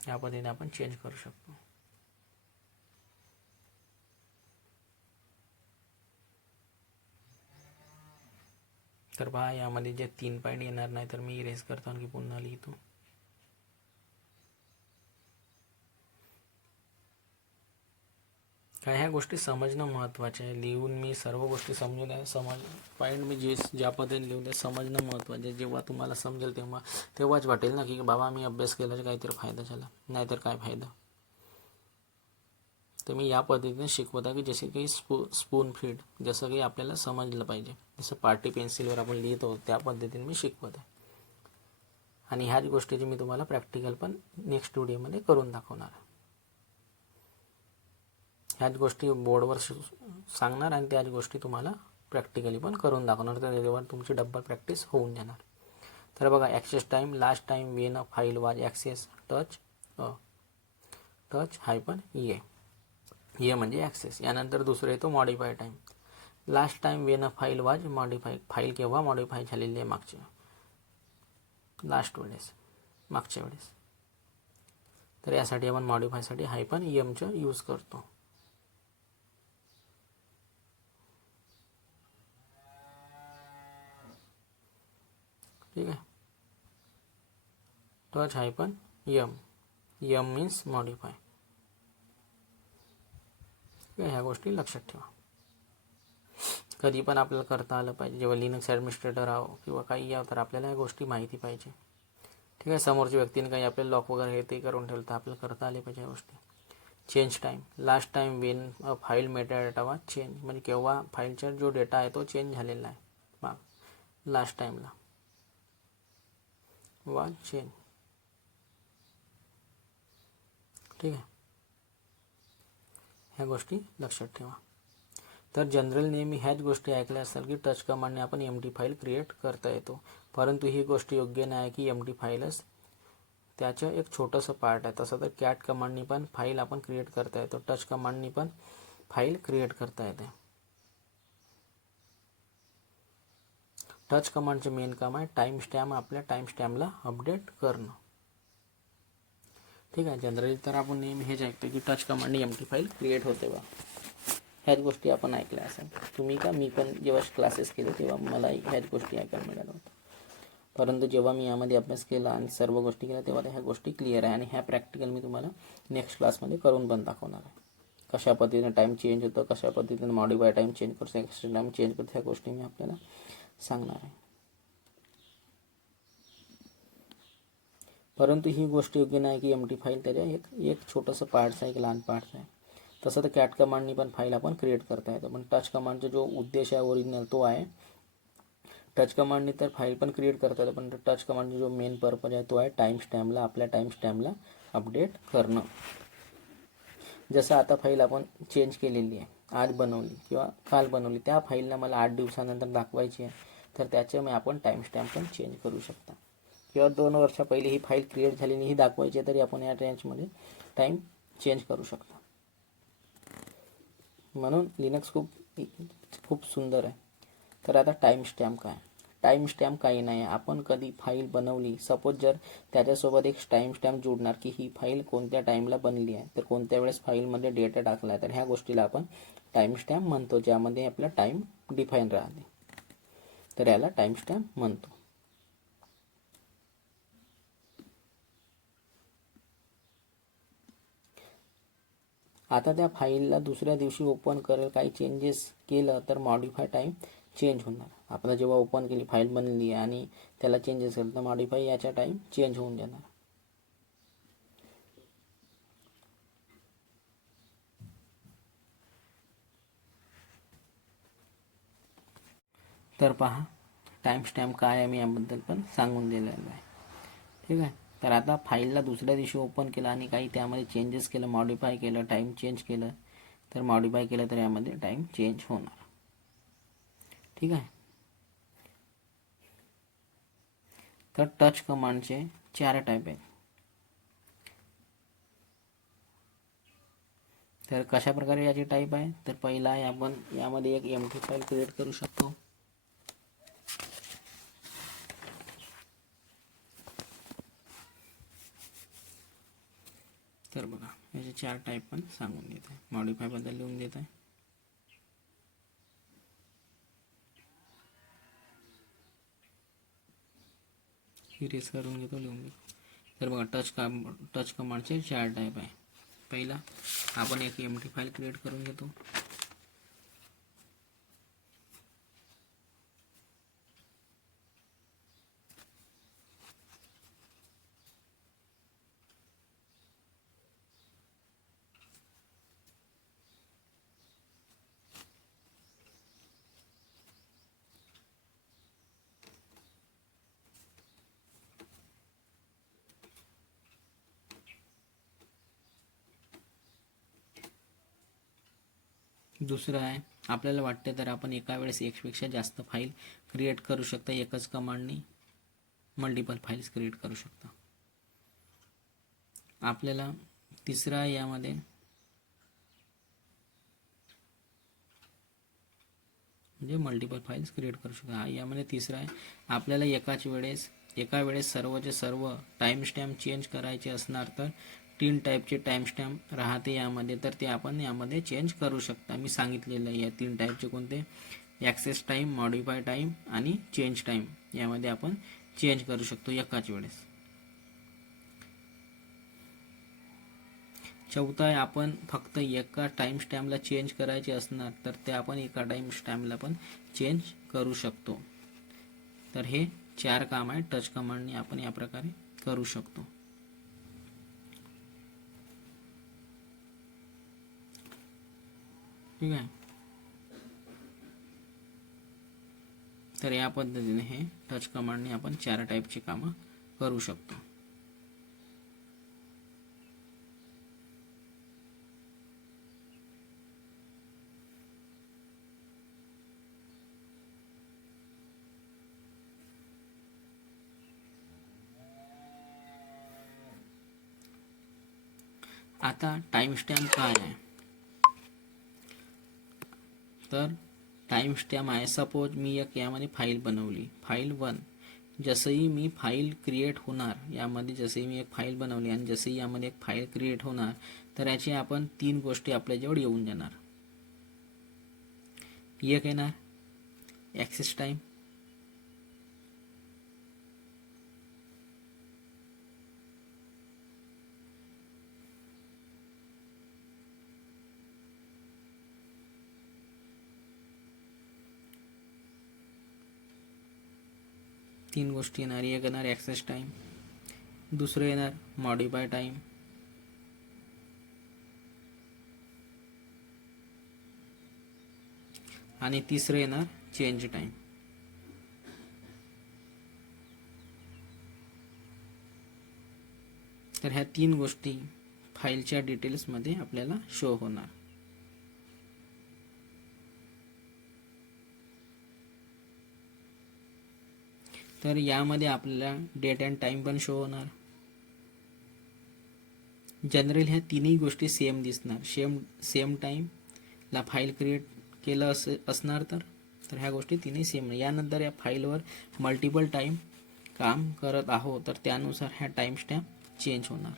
या पद्धतीने आपण चेंज करू शकतो. तर पहा यामध्ये जे 3 पॉईंट येणार नाही तर मी इरेज करतो आणि पुन्हा लिहितो. काय ह्या गोष्टी समजणं महत्त्वाचे आहे. लिहून मी सर्व गोष्टी समजून आहे, पॉईंट मी ज्या पद्धतीने लिहून समजणं महत्त्वाचे. जेव्हा तुम्हाला समजेल तेव्हाच वाटेल ना की बाबा मी अभ्यास केल्याचा काहीतरी फायदा झाला, नाहीतर काय फायदा. तर मी या पद्धतीने शिकवत आहे की जसे काही स्पून फीड, जसं काही आपल्याला समजलं पाहिजे, जसं पाटी पेन्सिलवर आपण लिहितो त्या पद्धतीने मी शिकवत आहे. आणि ह्याच गोष्टीची मी तुम्हाला प्रॅक्टिकल पण नेक्स्ट व्हिडिओमध्ये करून दाखवणार आहे. ह्याच गोष्टी बोर्डवर सांगणार आणि त्याच गोष्टी तुम्हाला प्रॅक्टिकली पण करून दाखवणार. तर त्याच्यावर तुमची डबल प्रॅक्टिस होऊन जाणार. तर बघा access time, last time when a file was access, touch हायपन ये म्हणजे ॲक्सेस. यानंतर दुसरं येतो modify time. Last time when a file वाज मॉडिफाय, फाईल केव्हा मॉडिफाय झालेली आहे मागच्या वेळेस. तर यासाठी आपण मॉडिफायसाठी हायपन एमचं यूज करतो. ठीक आहे. Touch hyphen M means modify. ह्या गोष्टी लक्षात ठेवा. कधी पण आपल्याला करता आलं पाहिजे. जेव्हा लिनक्स ॲडमिनिस्ट्रेटर आहो किंवा काही यावं तर आपल्याला ह्या गोष्टी माहिती पाहिजे. ठीक आहे. समोरच्या व्यक्तीने काही आपल्याला लॉक वगैरे हे ते करून ठेवलं तर आपल्याला करता आले पाहिजे ह्या गोष्टी. Change time, last time when a file Meta data वाज चेंज, म्हणजे केव्हा फाईलचा जो डेटा आहे तो चेंज झालेला आहे लास्ट टाईमला वाज चेंज. ठीक आहे. ह्या गोष्टी लक्षात ठेवा. तर जनरल नेहमी ह्याच गोष्टी ऐकल्या असाल की टच कमांडने आपण एमटी फाईल क्रिएट करता येतो, परंतु ही गोष्ट योग्य नाही की एमटी फाईलच त्याचं एक छोटंसं पार्ट आहे. तसं तर कॅट कमांडनी पण फाईल आपण क्रिएट करता येतो, टच कमांडनी पण फाईल क्रिएट करता येते. टच कमांडचे मेन काम आहे टाइम स्टॅम्प, आपल्या टाइम स्टॅम्पला अपडेट करणं. ठीक आहे. जनरली तर आपण नेहमी हेच ऐकतो की टच कमांडने एमटी फाईल क्रिएट होते बा. ह्याच गोष्टी आपण ऐकल्या असेल तुम्ही का मी पण जेव्हा क्लासेस केले तेव्हा मला ह्याच गोष्टी ऐकायला मिळाल्या होत्या. परंतु जेव्हा मी यामध्ये अभ्यास केला आणि सर्व गोष्टी केल्या तेव्हा ह्या गोष्टी क्लिअर आहे. आणि ह्या प्रॅक्टिकल मी तुम्हाला नेक्स्ट क्लासमध्ये करून पण दाखवणार आहे. कशा पद्धतीने टाईम चेंज होतं, कशा पद्धतीने मॉडिफाय टाईम चेंज करतो, एक्स्ट्रा टाईम चेंज करतो, ह्या गोष्टी मी आपल्याला सांगणार आहे. परंतु ही गोष्ट योग्य नाही की एमटी फाईल त्याच्या एक छोटंसं पार्ट्स आहे, एक लहान पार्ट्स आहे. तसं तर कॅट कमांडनी पण फाईल आपण क्रिएट करता येतो, पण टच कमांडचा जो उद्देश आहे ओरिजिनल तो आहे. टच कमांडनी तर फाईल पण क्रिएट करता येतं, पण टच कमांडचा जो मेन पर्पज आहे तो आहे टाइम स्टॅम्पला, आपल्या टाइम स्टॅम्पला अपडेट करणं. जसं आता फाईल आपण चेंज केलेली आहे, आज बनवली किंवा काल बनवली, त्या फाईलला मला 8 दिवसानंतर दाखवायची आहे, तर त्याच्यामुळे आपण टाइम स्टॅम्प पण चेंज करू शकता. किंवा 2 वर्षा पहिले ही फाईल क्रिएट झालेली ही दाखवायची आहे तरी आपण या रेंजमध्ये टाईम चेंज करू शकता. म्हणून लिनक्स खूप सुंदर आहे. तर आता टाइम स्टॅम्प काय? टाइम स्टॅम्प काही नाही, आपण कधी फाईल बनवली, सपोज जर त्याच्यासोबत एक टाइम स्टॅम्प जोडणार की ही फाईल कोणत्या टाईमला बनली आहे, तर कोणत्या वेळेस फाईलमध्ये डेटा टाकला आहे, तर ह्या गोष्टीला आपण टाइम स्टॅम्प म्हणतो, ज्यामध्ये आपला टाईम डिफाईन राहते, तर याला टाइम स्टॅम्प म्हणतो. आता त्या फाईलला दुसऱ्या दिवशी ओपन करेल, काही चेंजेस केलं तर मॉडिफाय टाईम चेंज होणार. आपल्याला जेव्हा ओपन केली फाईल बनली आणि त्याला चेंजेस केलं तर मॉडिफाय याचा टाईम चेंज होऊन जाणार. तर पहा टाईम स्टॅम्प काय आहे मी याबद्दल पण सांगून दिलेलं आहे. ठीक आहे. तर आता फाईलला दुसऱ्या दिवशी ओपन केलं आणि काही त्यामध्ये चेंजेस केलं, मॉडिफाय केलं, टाईम चेंज केलं, तर मॉडिफाय केलं तर यामध्ये टाईम चेंज होणार. ठीक आहे. तर टच कमांडचे 4 टाईप आहेत. तर कशा प्रकारे याची टाईप आहे, तर पहिला आहे आपण यामध्ये एक एम्प्टी फाईल क्रिएट करू शकतो. तर बघा याचे 4 टाईप पण सांगून देत आहे. मॉडिफाय बद्दल लिहून देत आहे. इरेज करून घेतो, लिहून घेतो. तर बघा टच कमांडचे 4 टाईप आहे. पहिला आपण एक एम्प्टी फाईल क्रिएट करून घेतो. दुसरं आहे, आपल्याला वाटते तर आपण एका वेळेस एकपेक्षा जास्त फाईल क्रिएट करू शकता. एकच कमांडनी मल्टिपल फाईल्स क्रिएट करू शकता. आपल्याला तिसरा यामध्ये म्हणजे मल्टिपल फाईल्स क्रिएट करू शकता. यामध्ये तिसरा आहे, आपल्याला एका वेळेस सर्वचे सर्व टाईम स्टॅम्प चेंज करायचे असणार तर 3 टाईपचे टाईम स्टॅम्प राहते यामध्ये, तर ते आपण यामध्ये चेंज करू शकता. मी सांगितलेलं आहे या 3 टाईपचे कोणते, ॲक्सेस टाईम, मॉडिफाय टाईम आणि चेंज टाईम. यामध्ये आपण चेंज करू शकतो एकाच वेळेस. चौथा आहे, आपण फक्त एका टाईम स्टॅम्पला चेंज करायचे असणार तर ते आपण एका टाईम स्टॅम्पला पण चेंज करू शकतो. तर हे 4 काम आहे टच कमांडने आपण या प्रकारे करू शकतो. ठीक आहे. तर या पद्धतीने हे टच कमांडने आपण 4 टाईपची कामं करू शकतो. आता टाईम स्टॅम्प काय आहे, तर टाईम स्टॅम्प आहे, सपोज मी एक यामध्ये फाईल बनवली, फाईल 1. जसंही मी फाईल क्रिएट होणार यामध्ये, जसंही मी एक फाईल बनवली आणि जसंही यामध्ये एक फाईल क्रिएट होणार तर याची आपण 3 गोष्टी आपल्याजवळ येऊन जाणार. एक येणार ॲक्सेस टाईम, तीन गोष्टी येणार. एक येणार ॲक्सेस टाईम, दुसरं येणार मॉडिफाय टाईम आणि तिसरं येणार चेंज टाईम. तर ह्या 3 गोष्टी फाईलच्या डिटेल्समध्ये आपल्याला शो होणार. तर यामध्ये आपल्याला डेट अँड टाईम पण शो होणार. जनरल ह्या तिन्ही गोष्टी सेम दिसणार. सेम टाईमला फाईल क्रिएट केलं असणार तर ह्या गोष्टी तिन्ही सेम. यानंतर या फाईलवर मल्टिपल टाईम काम करत आहोत तर त्यानुसार ह्या टाईम स्टॅम्प चेंज होणार.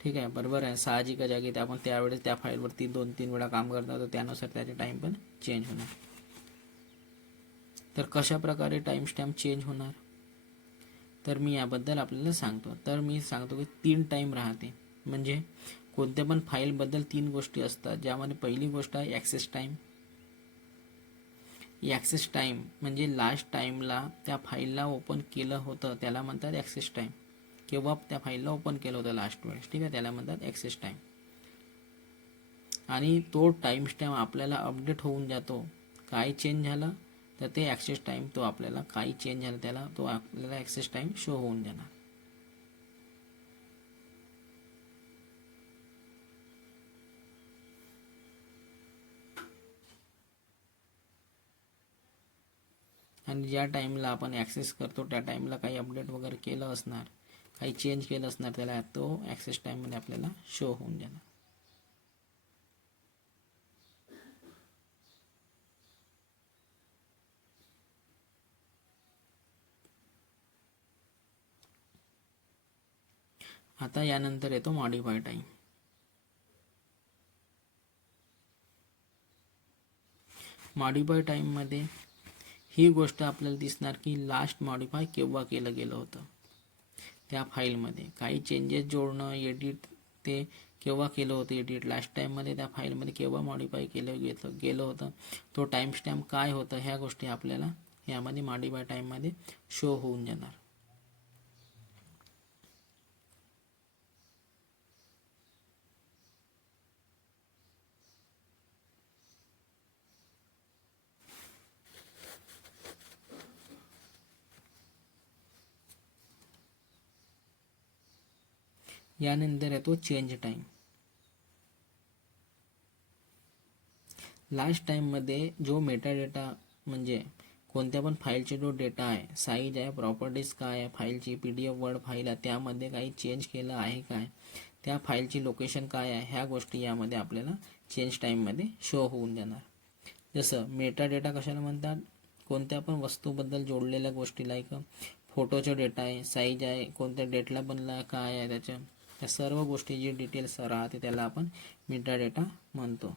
ठीक आहे, बरोबर आहे. साहजिक जागी आपण त्यावेळेस त्या फाईलवरती 2-3 वेळा काम करतो तर त्यानुसार त्याचे टाईम पण चेंज होणार. तर कशा प्रकारे टाईम स्टॅम्प चेंज होणार, तर मी याबद्दल आपल्याला सांगतो. तर मी सांगतो की 3 टाईम राहते. म्हणजे कोणत्या पण फाईलबद्दल 3 गोष्टी असतात, ज्यामध्ये पहिली गोष्ट आहे ॲक्सेस टाईम. ॲक्सेस टाईम म्हणजे लास्ट टाईमला त्या फाईलला ओपन केलं होतं त्याला म्हणतात ॲक्सेस टाईम, किंवा त्या फाईलला ओपन केलं होतं लास्ट वेळेस, ठीक आहे, त्याला म्हणतात ॲक्सेस टाईम. आणि तो टाईम स्टॅम्प आपल्याला अपडेट होऊन जातो. काय चेंज झालं तर ते ॲक्सेस टाईम, तो आपल्याला काही चेंज झालं त्याला तो आपल्याला ॲक्सेस टाईम शो होऊन जाणार. आणि ज्या टाईमला आपण ॲक्सेस करतो त्या टाईमला काही अपडेट वगैरे केलं असणार, काही चेंज केलं असणार, त्याला तो ॲक्सेस टाईममध्ये आपल्याला शो होऊन जाणार. आता यानंतर येतो मॉडिफाय टाईम. मॉडिफाय टाईममध्ये ही गोष्ट आपल्याला दिसणार की लास्ट मॉडिफाय केव्हा केलं गेलं होतं. त्या फाईलमध्ये काही चेंजेस जोडणं, एडिट ते केव्हा केलं होतं, एडिट लास्ट टाईममध्ये त्या फाईलमध्ये केव्हा मॉडिफाय गेलं होतं, तो टाईम स्टॅम्प काय होतं, ह्या गोष्टी आपल्याला यामध्ये मॉडिफाय टाईममध्ये शो होऊन जाणार. यानंतर येतो चेंज टाईम. लास्ट टाईममध्ये जो मेटाडेटा म्हणजे कोणत्या पण फाईलचे जो डेटा आहे, साईज आहे, प्रॉपर्टीज काय आहे, फाईलची PDF वर्ड फाईल आहे, त्यामध्ये काही चेंज केलं आहे काय, त्या फाईलची लोकेशन काय आहे, ह्या गोष्टी यामध्ये आपल्याला चेंज टाईममध्ये शो होऊन जाणार. जसं मेटाडेटा कशाला म्हणतात, कोणत्या पण वस्तूबद्दल जोडलेल्या गोष्टी, लाईक फोटोचा डेटा आहे, साईज आहे, कोणत्या डेटला बनला, काय आहे त्या सर्व गोष्टी जी डिटेल्स राहते त्याला आपण मेटाडेटा म्हणतो.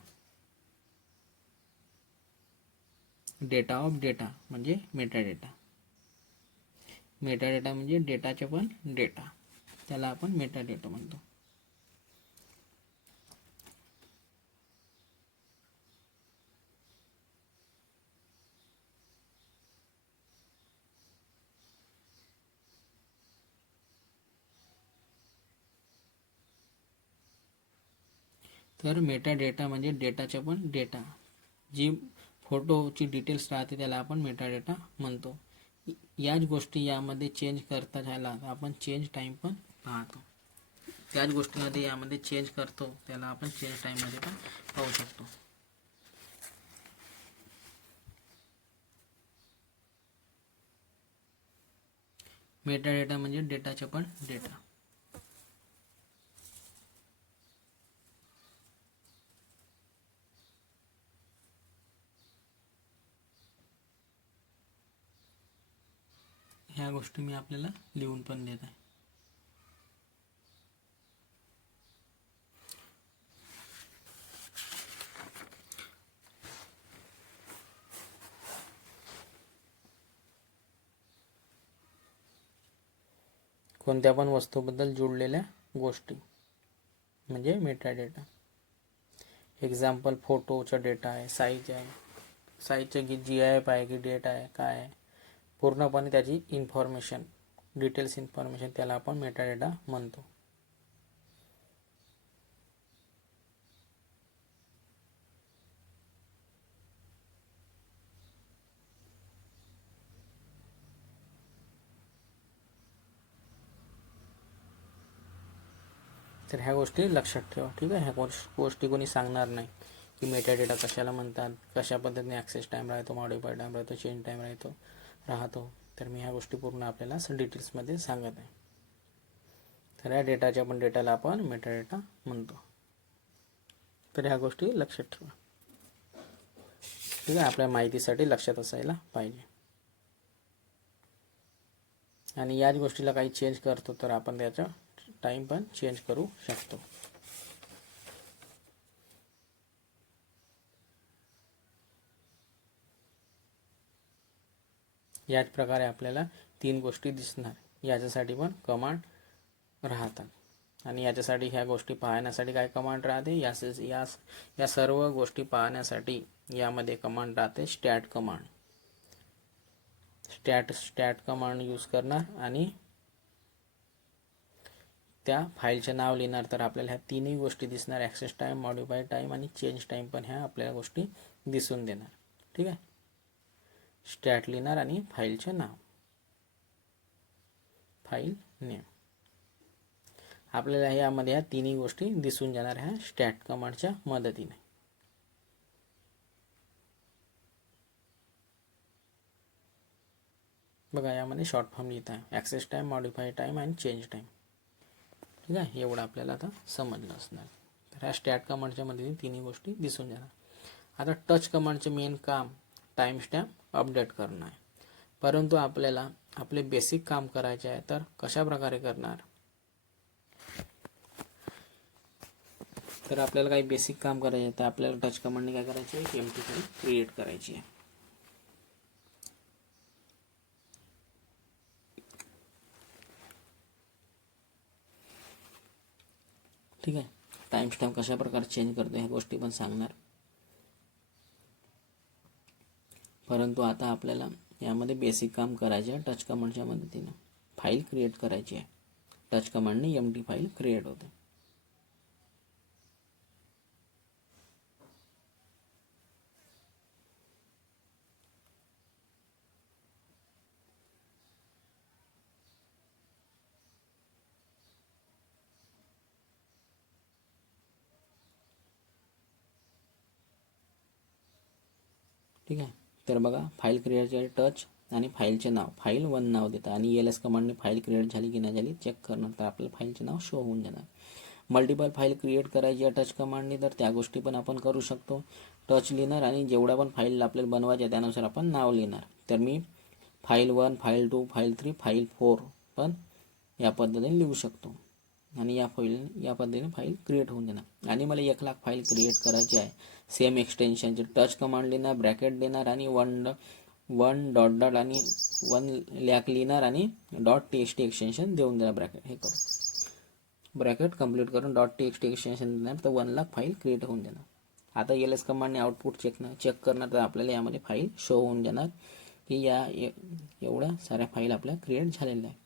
डेटा ऑफ डेटा म्हणजे मेटाडेटा. मेटाडेटा म्हणजे डेटाचे पण डेटा, त्याला आपण मेटाडेटा म्हणतो. तर मेटाडेटा म्हणजे डेटाचे पण डेटा, जी फोटोची डिटेल्स राहते त्याला आपण मेटाडेटा म्हणतो. याच गोष्टी यामध्ये चेंज करता झाला आपण चेंज टाईम पण पाहतो. त्याच गोष्टीमध्ये यामध्ये चेंज करतो त्याला आपण चेंज टाईममध्ये पण पाहू शकतो. मेटाडेटा म्हणजे डेटाचे पण डेटा. ह्या गोष्टी मी आपल्याला लिहून पण देत आहे. कोणत्या पण वस्तूबद्दल जोडलेल्या गोष्टी म्हणजे मेटाडेटा. एक्झाम्पल फोटोचा डेटा आहे, साईज आहे, साईजचे GIF आहे की डेट आहे, काय आहे, पूर्णपणे त्याची इन्फॉर्मेशन, डिटेल्स इन्फॉर्मेशन, त्याला आपण मेटाडेटा म्हणतो. तर ह्या गोष्टी लक्षात ठेवा, ठीक आहे. ह्या गोष्टी कोणी सांगणार नाही की मेटाडेटा कशाला म्हणतात, कशा पद्धतीने ॲक्सेस टाईम राहतो, मॉडिफाय टाईम राहतो, चेंज टाईम राहतो. तर मी ह्या गोष्टी पूर्ण आपल्याला डिटेल्समध्ये सांगत आहे. तर ह्या डेटाच्या पण डेटाला आपण मेटाडेटा म्हणतो. तर ह्या गोष्टी लक्षात ठेवा, ठीक आहे. आपल्या माहितीसाठी लक्षात असायला पाहिजे. आणि याच गोष्टीला काही चेंज करतो तर आपण त्याचा टाईम पण चेंज करू शकतो. याच प्रकारे आपल्याला 3 गोष्टी दिसणार. याच्यासाठी पण कमांड राहतात. आणि याच्यासाठी ह्या गोष्टी पाहण्यासाठी काय कमांड राहते, या सर्व गोष्टी पाहण्यासाठी यामध्ये कमांड राहते stat command. Stat command use करणार आणि त्या फाईलचे नाव लिहिणार. तर आपल्याला ह्या तिन्ही गोष्टी दिसणार, ॲक्सेस टाईम, मॉडिफाय टाईम आणि चेंज टाईम पण ह्या आपल्याला गोष्टी दिसून देणार. ठीक आहे. स्टॅट लिहिणार आणि फाईलचे नाव, फाईल नेम, आपल्याला यामध्ये ह्या तिन्ही गोष्टी दिसून जाणार ह्या स्टॅट कमांडच्या मदतीने. बघा यामध्ये शॉर्ट फॉर्म लिहित आहे, ॲक्सेस टाईम, मॉडिफाय टाईम आणि चेंज टाईम. ठीक आहे, एवढं आपल्याला आता समजलं असणार. तर ह्या स्टॅट कमांडच्या मदतीने तिन्ही गोष्टी दिसून जाणार. आता टच कमांडचे मेन काम टाईम स्टॅम्प अपडेट करणं आहे. परंतु आपल्याला आपले बेसिक काम करायचे आहे, तर कशा प्रकारे करणार. तर आपल्याला काही बेसिक काम करायचे आहे, तर आपल्याला टच कमांडने काय करायचे आहे, एम्प्टी फाईल क्रिएट करायची आहे. ठीक आहे. टाईम स्टॅम्प कशा प्रकारे चेंज करतो ह्या गोष्टी पण सांगणार. परंतु आता आपल्याला यामध्ये बेसिक काम करायचे आहे. टच कमांडच्या मदतीने फाईल क्रिएट करायची आहे. टच कमांडने एम्प्टी फाईल क्रिएट होते. ठीक आहे. तर बघा फाईल क्रिएटचे टच आणि फाईलचे नाव, फाईल 1 नाव देतात आणि एल-एस कमांडने फाईल क्रिएट झाली की नाही झाली चेक करणार. तर आपल्याला फाईलचे नाव शो होऊन जाणार. मल्टिपल फाईल क्रिएट करायची आहे टच कमांडने, तर त्या गोष्टी पण आपण करू शकतो. टच लिहिणार आणि जेवढ्या पण फाईल आपल्याला बनवायच्या त्यानुसार आपण नाव लिहिणार. तर मी फाईल 1, फाईल 2, फाईल 3, फाईल 4 पण या पद्धतीने लिहू शकतो आणि या पद्धतीने फाईल क्रिएट होऊन देणार. आणि मला 1,00,000 फाईल क्रिएट करायची आहे सेम एक्सटेन्शनचे. टच कमांड लिहिणार, ब्रॅकेट देणार आणि वन डॉट आणि 1,00,000 लिहिणार आणि .txt एक्सटेन्शन देऊन देणार. ब्रॅकेट हे करून ब्रॅकेट कंप्लीट करून .txt एक्सटेन्शन देणार, तर 1,00,000 फाईल क्रिएट होऊन देणार. आता एल-एस कमांडने आउटपुट चेक करणार, तर आपल्याला यामध्ये फाईल शो होऊन जाणार की या एवढ्या साऱ्या फाईल आपल्या क्रिएट झालेल्या आहे.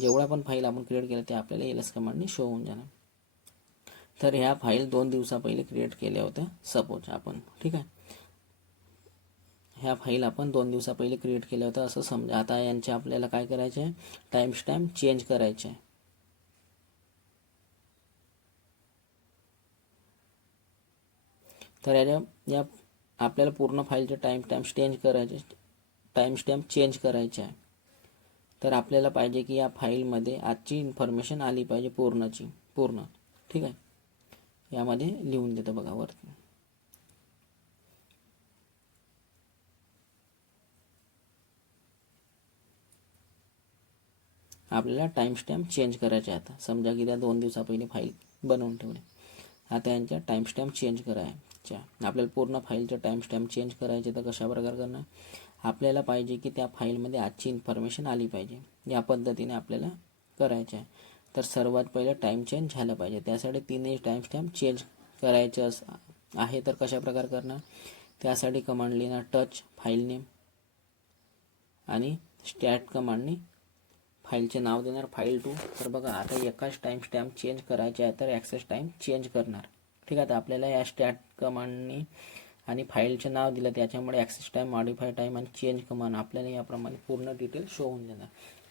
जेवढ्या पण फाईल आपण क्रिएट केल्या ते आपल्याला एल-एस कमांडने शो होऊन जाणार. तर ह्या फाईल 2 दिवसा पहिले क्रिएट केल्या होत्या सपोज आपण. ठीक आहे. ह्या फाईल आपण 2 दिवसा पहिले क्रिएट केल्या होत्या असं समजा. आता यांचे आपल्याला काय करायचे आहे, टाईम स्टॅम्प चेंज करायचे आहे. तर या आपल्याला पूर्ण फाईलचे टाईम स्टॅम्प चेंज करायचे आहे. तर आपल्याला पाहिजे की या फाईलमध्ये आजची इन्फॉर्मेशन आली पाहिजे पूर्ण. ठीक आहे. यामध्ये लिहून देतो बघा वरती. आपल्याला टाईम स्टॅम्प चेंज करायचे. आता समजा की त्या 2 दिवसा पहिले फाईल बनवून ठेवले. आता यांच्या टाईम स्टॅम्प चेंज करायच्या. आपल्याला पूर्ण फाईलचं टाईम स्टॅम्प चेंज करायचे. तर कशा प्रकारे करणार, आपल्याला पाहिजे की त्या फाईलमध्ये आजची इन्फॉर्मेशन आली पाहिजे. या पद्धतीने आपल्याला करायचे आहे. तर सर्वात पहिले टाईम चेंज झालं पाहिजे. त्यासाठी तिन्ही टाईम स्टॅम्प चेंज करायचं आहे. तर कशा प्रकारे करणार, त्यासाठी कमांड लिहिणार टच फाईल नेम आणि स्टॅट कमांडने फाईलचे नाव देणार फाईल 2. तर बघा आता एकाच टाईम स्टॅम्प चेंज करायचे आहे, तर ॲक्सेस टाईम चेंज करणार. ठीक आहे. तर आपल्याला या स्टॅट कमांडने आणि फाईलचे नाव दिलं, त्याच्यामुळे ॲक्सेस टाईम, मॉडिफाय टाईम आणि चेंज कमांड आपल्याला याप्रमाणे पूर्ण डिटेल शो होऊन देणार.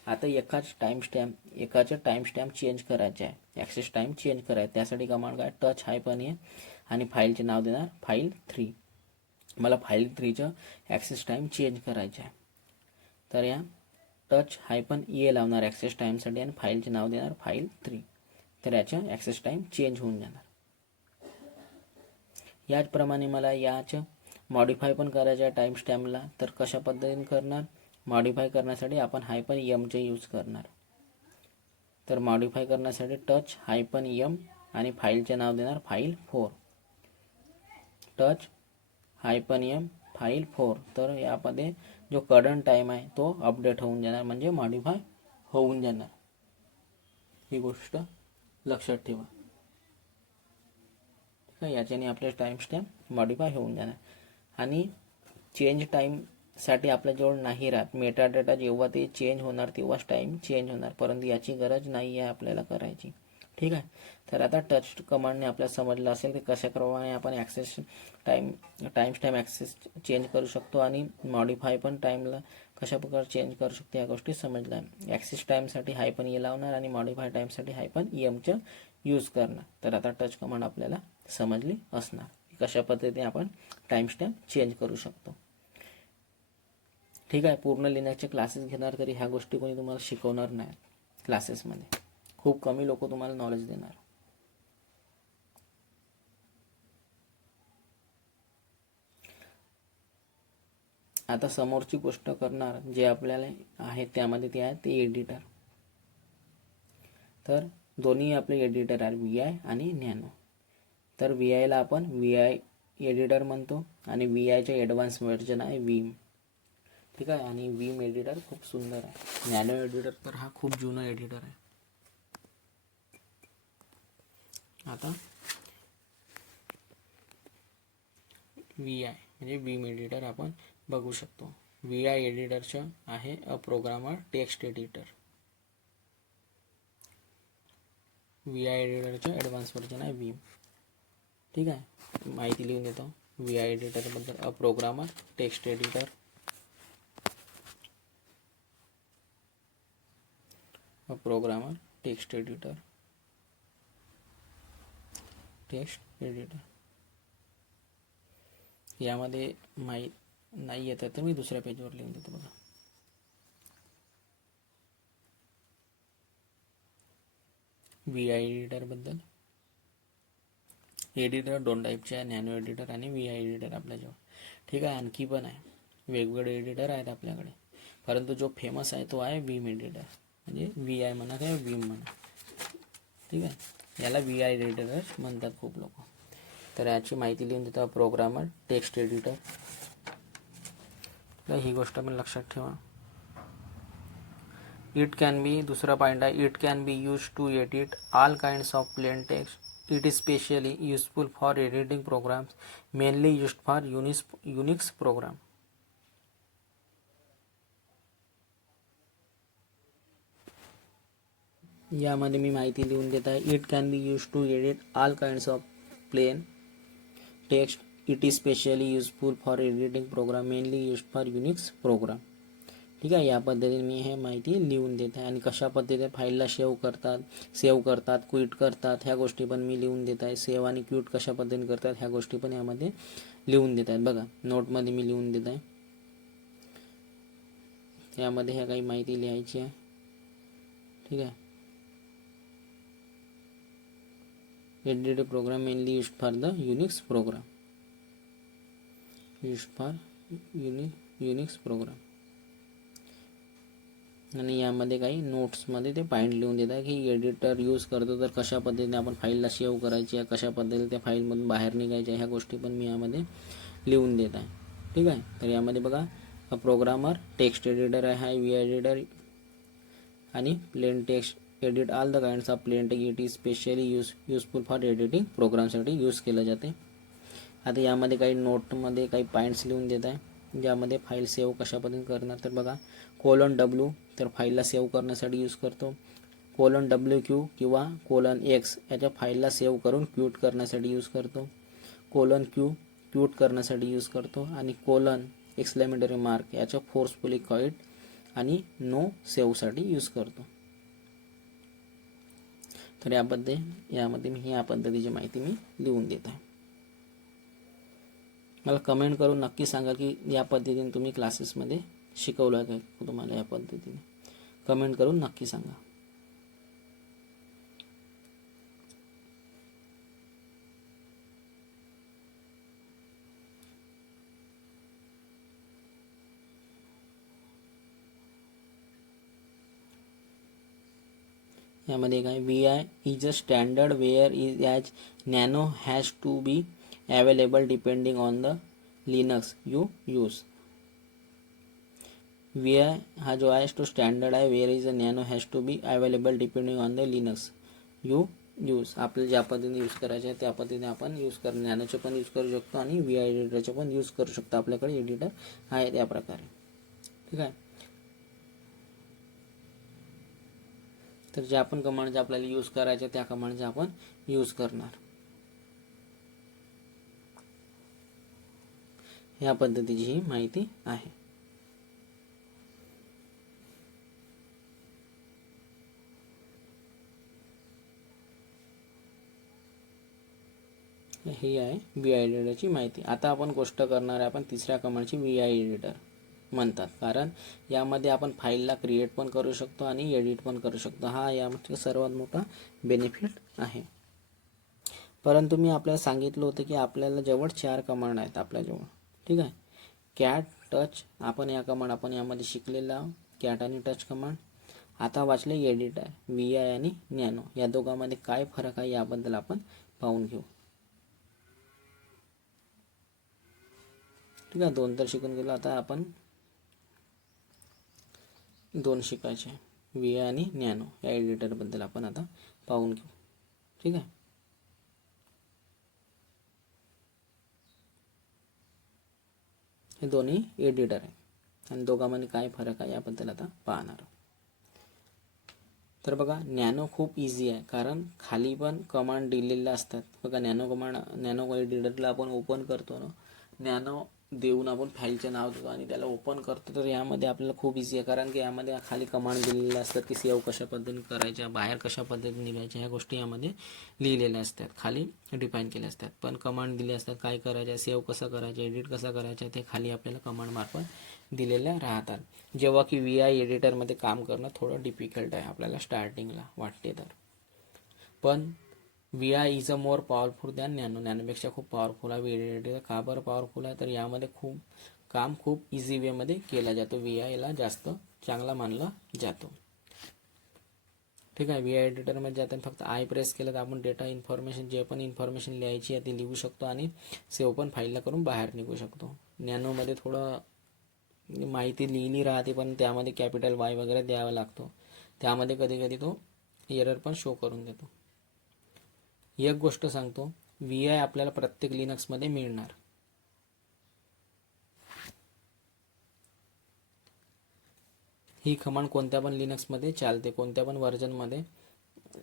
आता एकाचे टाईम स्टॅम्प चेंज करायचे आहे, ॲक्सेस टाईम चेंज करायचं. त्यासाठी कमांड काय, टच हायफन ए आणि फाईलचे नाव देणार फाईल 3. मला फाईल 3चं ॲक्सेस टाईम चेंज करायचं आहे. तर या टच हायफन ए लावणार ॲक्सेस टाईमसाठी आणि फाईलचे नाव देणार फाईल 3. तर याचं ॲक्सेस टाईम चेंज होऊन जाणार. याचप्रमाणे मला याचं मॉडिफाय पण करायचं आहे टाईम स्टॅम्पला. तर कशा पद्धतीने करणार, मॉडिफाय करण्यासाठी आपण हायफन एमचे यूज करणार. तर मॉडिफाय करण्यासाठी टच हायफन एम आणि फाईलचे नाव देणार file 4. Touch hyphen M file 4. तर यामध्ये जो करंट टाईम आहे तो अपडेट होऊन जाणार, म्हणजे मॉडिफाय होऊन जाणार. ही गोष्ट लक्षात ठेवा. ठीक आहे, याच्याने आपले टाईम स्टॅम्प मॉडिफाय होऊन जाणार. आणि चेंज टाईमसाठी आपल्याजवळ नाही राहत. मेटा डेटा जेव्हा ते चेंज होणार तेव्हाच टाईम चेंज होणार, परंतु याची गरज नाही आहे आपल्याला करायची. ठीक आहे, तर आता टच कमांडने आपल्याला समजलं असेल की कशाप्रमाणे आपण टाईम स्टॅम्प ॲक्सेस चेंज करू शकतो आणि मॉडिफाय पण टाईमला कशा प्रकारे चेंज करू शकतो या गोष्टी समजल्या. ॲक्सेस टाईमसाठी हायपन ए लावणार आणि मॉडिफाय टाईमसाठी हायपन एमचं यूज करणार. तर आता टच कमांड आपल्याला समजली असणार की कशा पद्धतीने आपण टाईम स्टॅम्प चेंज करू शकतो. ठीक आहे, पूर्ण लिनक्सचे क्लासेस घेणार तरी ह्या गोष्टी कोणी तुम्हाला शिकवणार नाही. क्लासेसमध्ये खूप कमी लोक तुम्हाला नॉलेज देणार. आता समोरची गोष्ट करणार जे आपल्याला आहे त्यामध्ये ते आहे ते एडिटर. तर दोन्ही आपले एडिटर आहे, VI आणि नॅनो. तर VIला आपण VI एडिटर म्हणतो आणि VIचे ॲडव्हान्स व्हर्जन आहे Vim. ठीक आहे, आणि Vim एडिटर खूप सुंदर आहे. नॅनो एडिटर तर हा खूप जुना एडिटर आहे. आता VI म्हणजे Vim एडिटर आपण बघू शकतो. VI एडिटरचं आहे a programmer text editor. VI एडिटरचं ॲडव्हान्स व्हर्जन आहे Vim. ठीक आहे, माहिती लिहून देतो VI एडिटरबद्दल. A programmer text editor, a programmer text editor, text editor. यामध्ये माहीत नाही येतं तर मी दुसऱ्या पेजवर लिहून देतो बघा. VI एडिटरबद्दल. एडिटर दोन टाईपचे आहे, नॅनो एडिटर आणि VI एडिटर आपल्याजवळ. ठीक आहे, आणखी पण आहे, वेगवेगळे एडिटर आहेत आपल्याकडे, परंतु जो फेमस आहे तो आहे Vim एडिटर. म्हणजे VI म्हणा काय Vim म्हणा. ठीक आहे, याला VI एडिटर म्हणतात खूप लोक. तर याची माहिती लिहून देतो. Programmer text editor. ही गोष्ट पण लक्षात ठेवा. इट कॅन बी, दुसरा पॉईंट आहे, it can be use to edit all kinds of plain text. It is specially useful for editing programs, mainly used for Unix program. यामध्ये मी माहिती लिहून देत आहे. It can be use to edit all kinds of plain text. It is specially useful for editing program, mainly use for Unix program. ठीक आहे, या पद्धतीने मी हे माहिती लिहून देत आहे. आणि कशा पद्धतीने फाईलला सेव्ह करतात, क्विट करतात ह्या गोष्टी पण मी लिहून देत आहे. सेव्ह आणि क्विट कशा पद्धतीने करतात ह्या गोष्टी पण यामध्ये लिहून देत आहेत. बघा, नोटमध्ये मी लिहून देत आहे. यामध्ये ह्या काही माहिती लिहायची आहे. ठीक आहे, edited program mainly used for the Unix program, used for Unix program. आणि यामध्ये काही नोट्समध्ये ते पॉईंट लिहून देत आहे की एडिटर यूज करतो तर कशा पद्धतीने आपण फाईलला सेव्ह करायची आहे, कशा पद्धतीने त्या फाईलमधून बाहेर निघायच्या, ह्या गोष्टी पण मी यामध्ये लिहून देत आहे. ठीक आहे, तर यामध्ये बघा, प्रोग्रामर टेक्स्ट एडिटर आहे VI एडिटर. आणि plain text edit all the kinds of plain text. It is specially useful for editing प्रोग्रामसाठी यूज केलं जाते. आता यामध्ये काही नोटमध्ये काही पॉईंट्स लिहून देत आहे ज्यामध्ये फाईल सेव्ह कशा पद्धतीने करणार. तर बघा, :W तर फाईलला सेव्ह करण्यासाठी यूज करतो. :WQ किंवा :X याच्या फाईलला सेव्ह करून क्यूट करण्यासाठी यूज करतो. :Q क्यूट करण्यासाठी यूज करतो. आणि एक्सक्लेमेटरी मार्क याच्या फोर्सफुली क्वाइट आणि नो सेव्हसाठी यूज करतो. तर यामध्ये मी या पद्धतीची माहिती मी लिहून देत आहे. मला कमेंट करून नक्की सांगा की या पद्धतीने तुम्ही क्लासेसमध्ये शिकवलं आहे का तुम्हाला. या पद्धतीने कमेंट करून नक्की सांगा. यामध्ये काय, VI is a standard where is as nano has to be available depending on the Linux you use. VI हा जो आहे तो स्टँडर्ड आहे. Where is a nano has to be available depending on the Linux you use आपल्याला ज्या पद्धतीने use करायचे आहे त्या पद्धतीने आपण यूज नॅनोचे पण यूज करू शकतो आणि व्ही आय एडिटरचे पण यूज करू शकतो. आपल्याकडे एडिटर आहे त्या प्रकारे. ठीक आहे. तर ज्या पण कमांडचे आपल्याला यूज करायचे त्या कमांडचे आपण यूज करणार. ह्या पद्धतीची ही माहिती आहे. ही आहे व्ही आय एडिटरची माहिती. आता आपण गोष्ट करणार आहे आपण तिसऱ्या कमांडची व्ही आय एडिटर म्हणतात, कारण यामध्ये आपण फाईलला क्रिएट पण करू शकतो आणि एडिट पण करू शकतो. हा यामध्ये सर्वात मोठा बेनिफिट आहे. परंतु मी आपल्याला सांगितलं होतं की आपल्याला जवळ 4 कमांड आहेत आपल्याजवळ. ठीक आहे. कॅट, टच, आपण यामध्ये शिकलेला कॅट आणि टच कमांड. आता वाचले एडिट आहे, व्ही आय आणि नॅनो. या दोघांमध्ये काय फरक आहे याबद्दल आपण पाहून घेऊ. ठीक आहे. 2 तर शिकून गेलो. आता आपण 2 शिकायचे, व्ही आय आणि नॅनो या एडिटरबद्दल आपण आता पाहून घेऊ. ठीक आहे. हे दोन्ही एडिटर आहे आणि दोघांमध्ये काय फरक आहे याबद्दल आता पाहणार. तर बघा, नॅनो खूप इझी आहे, कारण खाली पण कमांड दिलेल्या असतात. बघा, नॅनो एडिटरला आपण ओपन करतो ना, नॅनो देऊन आपण फाईलचं नाव देतो आणि त्याला ओपन करतो. तर यामध्ये आपल्याला खूप इझी आहे, कारण की यामध्ये खाली कमांड दिलेल्या असतात की सेव्ह कशा पद्धतीने करायच्या, बाहेर कशा पद्धतीने निघायच्या, ह्या गोष्टी यामध्ये लिहिलेल्या असतात, खाली डिफाईन केल्या असतात. पण कमांड दिले असतात काय करायचं, सेव्ह कसं करायचं, एडिट कसं करायचं, ते खाली आपल्याला कमांड मार्फत दिलेल्या राहतात. जेव्हा की व्ही आय एडिटरमध्ये काम करणं थोडं डिफिकल्ट आहे आपल्याला स्टार्टिंगला वाटते तर. पण V I is a more powerful than nano. नॅनोपेक्षा खूप पॉवरफुल आहे व्ही आय एडिटर. का बरं पॉवरफुल आहे, तर यामध्ये काम खूप इझी वेमध्ये केला जातो. व्ही आयला जास्त चांगला मानला जातो. ठीक आहे. व्ही आय एडिटरमध्ये जाताना फक्त आय प्रेस केलं तर आपण डेटा इन्फॉर्मेशन, जे पण इन्फॉर्मेशन लिहायची आहे ती लिहू शकतो आणि सेव्ह पण फाईलला करून बाहेर निघू शकतो. नॅनोमध्ये थोडं माहिती लिहिली राहते, पण त्यामध्ये कॅपिटल वाय वगैरे द्यावा लागतो. त्यामध्ये कधी कधी तो एरर पण शो करून देतो. एक गोष्ट सांगतो, व्ही आय आपल्याला प्रत्येक लिनक्समध्ये मिळणार. ही कमांड कोणत्या पण लिनक्समध्ये चालते, कोणत्या पण व्हर्जनमध्ये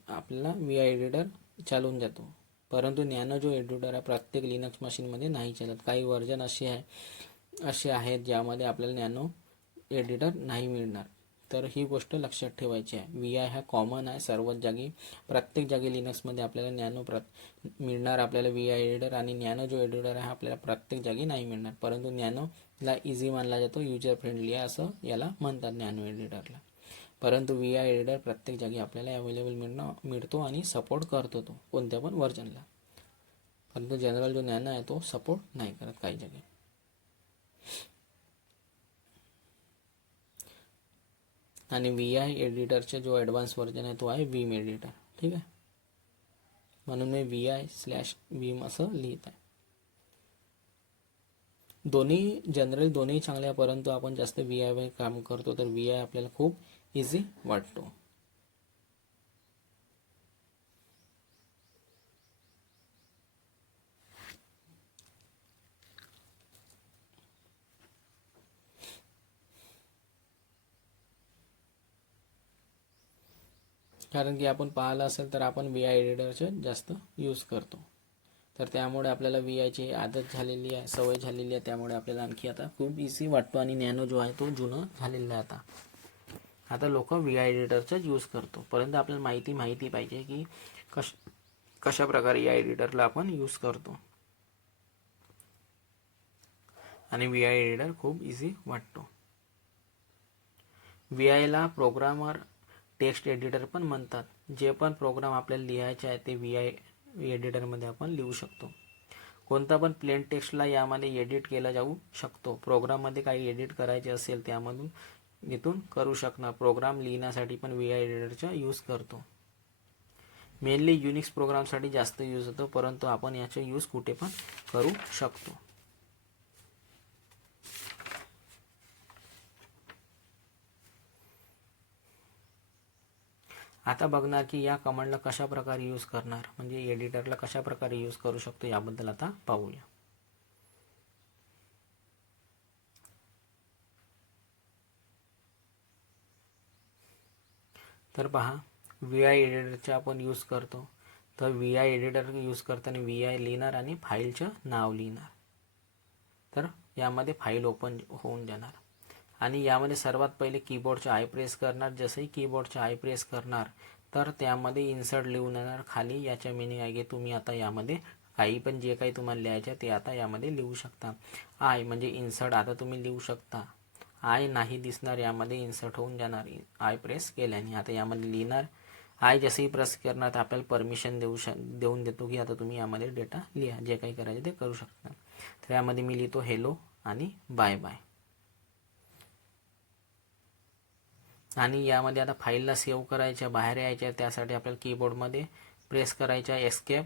आपल्याला व्ही आय एडिटर चालून जातो. परंतु नॅनो जो एडिटर आहे प्रत्येक लिनक्स मशीनमध्ये नाही चालत. काही व्हर्जन असे आहेत ज्यामध्ये आपल्याला नॅनो एडिटर नाही मिळणार. तर ही गोष्ट लक्षात ठेवायची आहे. व्ही आय हा कॉमन आहे सर्वच जागी, प्रत्येक जागी लिनक्समध्ये आपल्याला नॅनो मिळणार आपल्याला व्ही आय एडिटर, आणि नॅनो जो एडिटर आहे आपल्याला प्रत्येक जागी नाही मिळणार. परंतु नॅनोला इझी मानला जातो, युजर फ्रेंडली आहे असं याला म्हणतात नॅनो एडिटरला. परंतु व्ही आय एडिटर प्रत्येक जागी आपल्याला अवेलेबल मिळतो आणि सपोर्ट करतो तो कोणत्या पण व्हर्जनला. परंतु जनरल जो नॅनो आहे तो सपोर्ट नाही करत काही जागी. आणि व्ही आय एडिटरचे जो ॲडव्हान्स व्हर्जन आहे तो आहे विम एडिटर. ठीक आहे. म्हणून मी VI/Vim असं लिहित आहे. दोन्ही चांगले आहे, परंतु आपण जास्त VI वर काम करतो तर VI आपल्याला खूप इझी वाटतो. कारण की आपण पाहिलं असेल तर आपण VI एडिटरचे जास्त यूज करतो. तर त्यामुळे आपल्याला VIची आदत झालेली आहे, सवय झालेली आहे. त्यामुळे आपल्याला आणखी आता खूप इझी वाटतो. आणि नॅनो जो आहे तो जुनं झालेला आहे. आता लोक VI एडिटरचाच यूज करतो. परंतु आपल्याला माहिती पाहिजे की कशा प्रकारे या एडिटरला आपण यूज करतो. आणि VI एडिटर खूप इझी वाटतो. VIला प्रोग्रामर टेक्स्ट एडिटर पण म्हणतात. जे पण प्रोग्राम आपल्याला लिहायचे आहे ते VI एडिटरमध्ये आपण लिहू शकतो. कोणता पण प्लेन टेक्स्टला यामध्ये एडिट केला जाऊ शकतो. प्रोग्राममध्ये काही एडिट करायचे असेल त्यामधून इथून करू शकणार. प्रोग्राम लिहिण्यासाठी पण VI एडिटरचा यूज करतो. मेनली युनिक्स प्रोग्रामसाठी जास्त यूज होतो, परंतु आपण याचा यूज कुठे पण करू शकतो. आता बघणार की या कमांडला कशा प्रकारे यूज करणार, म्हणजे एडिटरला कशा प्रकारे यूज करू शकतो याबद्दल आता पाहूया. तर पहा, व्ही आय एडिटरचा आपण यूज करतो. तर व्ही आय एडिटर यूज करताना व्ही आय लिहिणार आणि फाईलचं नाव लिहिणार. तर यामध्ये फाईल ओपन होऊन जाणार आणि यामध्ये सर्वात पहिले कीबोर्डचे आय प्रेस करणार. जसंही कीबोर्डचे आय प्रेस करणार तर त्यामध्ये इन्सर्ट लिहून येणार खाली. याच्या मिनिंग आहे की तुम्ही आता यामध्ये काही पण जे काही तुम्हाला लिहायचं ते आता यामध्ये लिहू शकता. आय म्हणजे इन्सर्ट आता तुम्ही लिहू शकता. आय नाही दिसणार, यामध्ये इन्सर्ट होऊन जाणार आय प्रेस केल्याने. आता यामध्ये लिहिणार. आय जसंही प्रेस करणार तर आपल्याला परमिशन देऊन देतो की आता तुम्ही यामध्ये डेटा लिहा, जे काही करायचे ते करू शकता. तर यामध्ये मी लिहितो हेलो आणि बाय बाय. आणि यामध्ये आता फाईलला सेव्ह करायच्या, बाहेर यायच्या, त्यासाठी आपल्याला कीबोर्डमध्ये प्रेस करायचा एस्केप.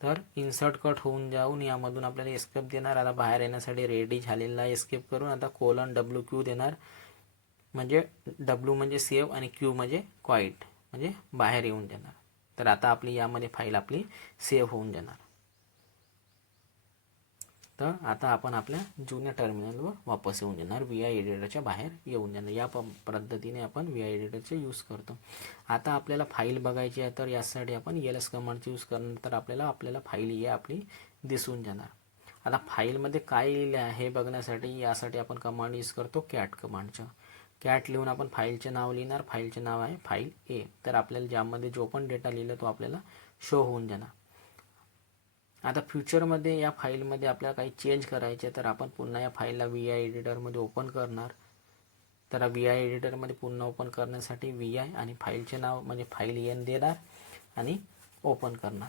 तर इन्सर्ट कट होऊन जाऊन यामधून आपल्याला एस्केप देणार. आता बाहेर येण्यासाठी रेडी झालेला एस्केप करून आता कोलन WQ देणार. म्हणजे W म्हणजे सेव्ह आणि Q म्हणजे क्वाईट म्हणजे बाहेर येऊन जाणार. तर आता आपली यामध्ये फाईल आपली सेव्ह होऊन जाणार. तर आता आपण आपल्या जुन्या टर्मिनलवर वापस येऊन जाणार, व्ही आय एडिटरच्या बाहेर येऊन जाणार. या पद्धतीने आपण व्ही आय एडिटरचे यूज करतो. आता आपल्याला फाईल बघायची आहे तर यासाठी आपण LS कमांडचा यूज करणार. तर आपल्याला फाईल ही आपली दिसून जाणार. आता फाईलमध्ये काय लिहिले आहे हे बघण्यासाठी यासाठी आपण कमांड यूज करतो कॅट कमांडचं. कॅट लिहून आपण फाईलचे नाव लिहिणार. फाईलचे नाव आहे फाईल ए. तर आपल्याला ज्यामध्ये जो पण डेटा लिहिला तो आपल्याला शो होऊन जाणार. आता फ्युचरमध्ये या फाईलमध्ये आपल्याला काही चेंज करायचे तर आपण पुन्हा या फाईलला व्ही आय एडिटरमध्ये ओपन करणार. तर व्ही आय एडिटरमध्ये पुन्हा ओपन करण्यासाठी व्ही आय आणि फाईलचे नाव म्हणजे फाईल एन देणार आणि ओपन करणार.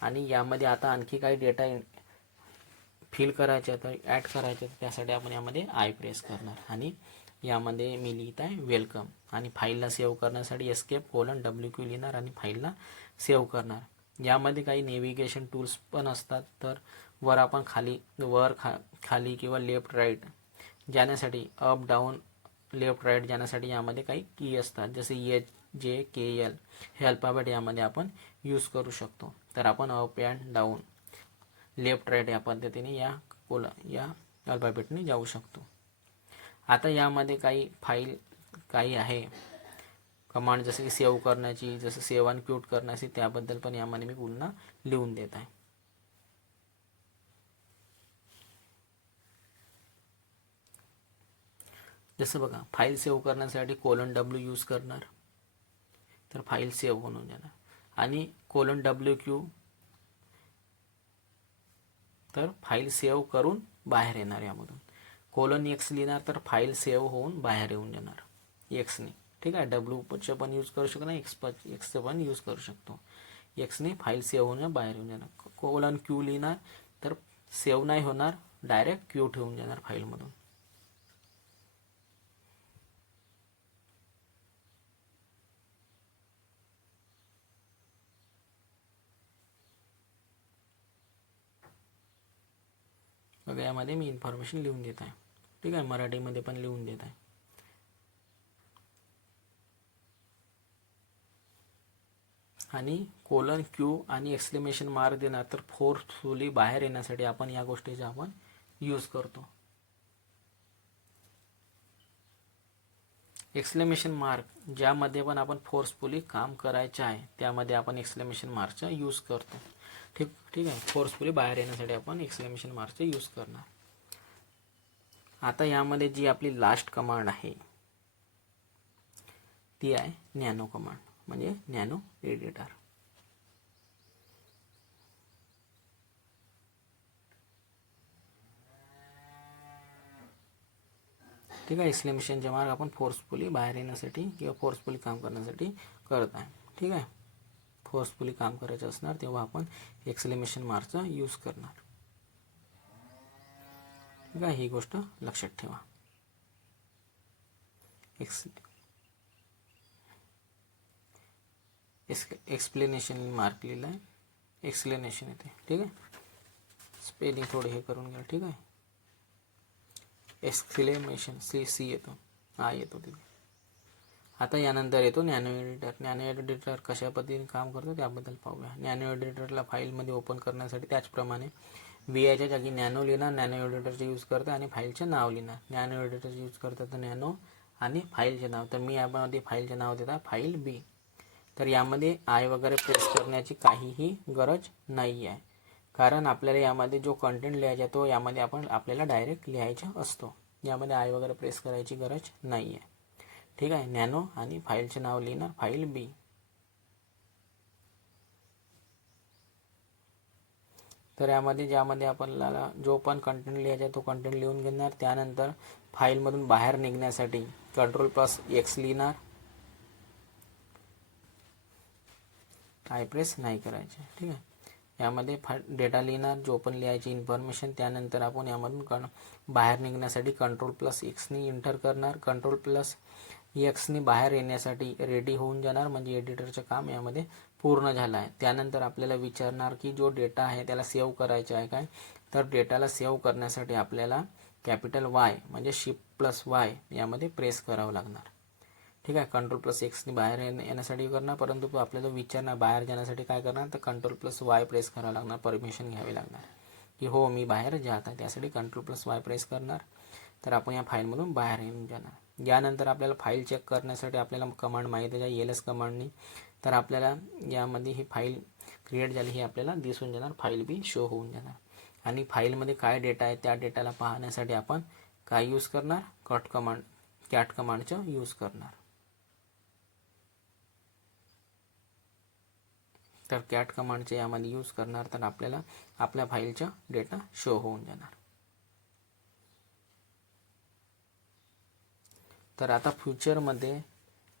आणि यामध्ये आता आणखी काही डेटा फिल करायचे तर ॲड करायचे तर त्यासाठी आपण यामध्ये आय प्रेस करणार आणि यामध्ये मी लिहित आहे वेलकम. आणि फाईलला सेव्ह करण्यासाठी एस्केप कोलन WQ लिहिणार आणि फाईलला सेव्ह करणार. यामध्ये काही नेव्हिगेशन टूल्स पण असतात. तर वर आपण खाली किंवा लेफ्ट राईट जाण्यासाठी, अप डाऊन लेफ्ट राईट जाण्यासाठी यामध्ये काही की असतात. जसे HJKL हे अल्फाबेट यामध्ये आपण यूज करू शकतो. तर आपण up and down left right या पद्धतीने या अल्फाबेटने जाऊ शकतो. आता यामध्ये काही आहे कमांड जसे की सेव्ह करण्याची, जसं सेव्ह आणि क्यूट करण्याची, त्याबद्दल पण यामध्ये मी पुन्हा लिहून देत आहे. जसं बघा, फाईल सेव्ह करण्यासाठी कोलन W यूज करणार तर फाईल सेव्ह होऊन जाणार. आणि कोलन WQ तर फाईल सेव्ह करून बाहेर येणार. यामधून कोलन X लिहिणार तर फाईल सेव्ह होऊन बाहेर येऊन जाणार एक्सने. ठीक आहे, Wचं पण यूज करू शकतो ना, एक्सचं पण यूज करू शकतो. एक्सने फाईल सेव्ह होऊन बाहेर येऊन जाणार. कोलन Q लिहिणार तर सेव्ह नाही होणार, डायरेक्ट क्यू ठेवून जाणार फाईलमधून. बघा, यामध्ये मी इन्फॉर्मेशन लिहून देत आहे. ठीक आहे, मराठीमध्ये पण लिहून देत आहे. आणि कोलन Q आणि एक्सक्लेमेशन मार्क देणार तर फोर्सफुली बाहेर येण्यासाठी आपण या गोष्टीचा आपण यूज करतो. एक्सक्लेमेशन मार्क ज्यामध्ये पण आपण फोर्सफुली काम करायचे आहे त्यामध्ये आपण एक्सक्लेमेशन मार्कचा यूज करतो. ठीक आहे, फोर्सफुली बाहेर येण्यासाठी आपण एक्सक्लेमेशन मार्कचा यूज करणार. आता यामध्ये जी आपली लास्ट कमांड आहे ती आहे नॅनो कमांड म्हणजे नॅनो एडिटर. ठीक आहे, एक्सक्लेमेशनचे मार्क आपण फोर्सफुली बाहेर येण्यासाठी किंवा फोर्सफुली काम करण्यासाठी करत आहे. ठीक आहे, फोर्सफुली काम करायचं असणार तेव्हा आपण एक्सक्लेमेशन मार्कचा यूज करणार. ठीक आहे, ही गोष्ट लक्षात ठेवा. एक्सप्लेनेशन मार्क लिहिला आहे, एक्सप्लेनेशन येते. ठीक आहे, स्पेलिंग थोडे हे करून घ्या. ठीक आहे, एक्सक्लेमेशन सी येतो, आय येतो तिथे. आता यानंतर येतो नॅनो एडिटर. नॅनो एडिटर कशा पद्धतीने काम करतो त्याबद्दल पाहूया. नॅनो एडिटरला फाईलमध्ये ओपन करण्यासाठी त्याचप्रमाणे VIच्या जागी नॅनो लिहिणार, नॅनो एडिटरचे यूज करता आणि फाईलचे नाव लिहिणार. नॅनो एडिटरचे यूज करता तर नॅनो आणि फाईलचे नाव. तर मी यामध्ये फाईलचे नाव देता फाईल B. तर यामध्ये आय वगैरे प्रेस करण्याची काहीही गरज नाही आहे, कारण आपल्याला यामध्ये जो कंटेंट लिहायचा तो यामध्ये आपल्याला डायरेक्ट लिहायचा असतो. यामध्ये आय वगैरे प्रेस करायची गरज नाही आहे. ठीक आहे. नॅनो आणि फाईलचे नाव लिहिणार फाईल B. तर यामध्ये ज्यामध्ये आपल्याला जो पण कंटेंट लिहायचा तो कंटेंट लिहून घेणार. त्यानंतर फाईलमधून बाहेर निघण्यासाठी Ctrl+X लिहिणार. आय प्रेस नाही करायचे. ठीक आहे. यामध्ये डेटा लिहिणार, जो पण लिहायची इन्फॉर्मेशन. त्यानंतर आपण यामधून बाहेर निघण्यासाठी Ctrl+X नी एंटर करणार. Ctrl+X नी बाहेर येण्यासाठी रेडी होऊन जाणार, म्हणजे एडिटरचं काम यामध्ये पूर्ण झालं आहे. त्यानंतर आपल्याला विचारणार की जो डेटा आहे त्याला सेव्ह करायचा आहे काय. तर डेटाला सेव्ह करण्यासाठी आपल्याला Y म्हणजे Shift+Y यामध्ये प्रेस करावं लागणार. ठीक आहे. Ctrl+X नी बाहेर येण्यासाठी करणार, परंतु आपल्याला विचारणार बाहेर जाण्यासाठी काय करणार, तर Ctrl+Y प्रेस करावं लागणार, परमिशन घ्यावी लागणार की हो मी बाहेर जात आहे. त्यासाठी Ctrl+Y प्रेस करणार. तर आपण या फाईलमधून बाहेर येऊन जाणार. यानंतर आपल्याला फाईल चेक करण्यासाठी आपल्याला कमांड माहिती आहे LS कमांडनी. तर आपल्याला यामध्ये ही फाईल क्रिएट झाली ही आपल्याला दिसून जाणार, फाईल B शो होऊन जाणार. आणि फाईलमध्ये काय डेटा आहे त्या डेटाला पाहण्यासाठी आपण काय यूज करणार, कॅट कमांडचं यूज करणार. तर कॅट कमांडचे यामध्ये यूज करणार, तर आपल्याला आपल्या फाईलचा डेटा शो होऊन जाणार. तर आता फ्युचरमध्ये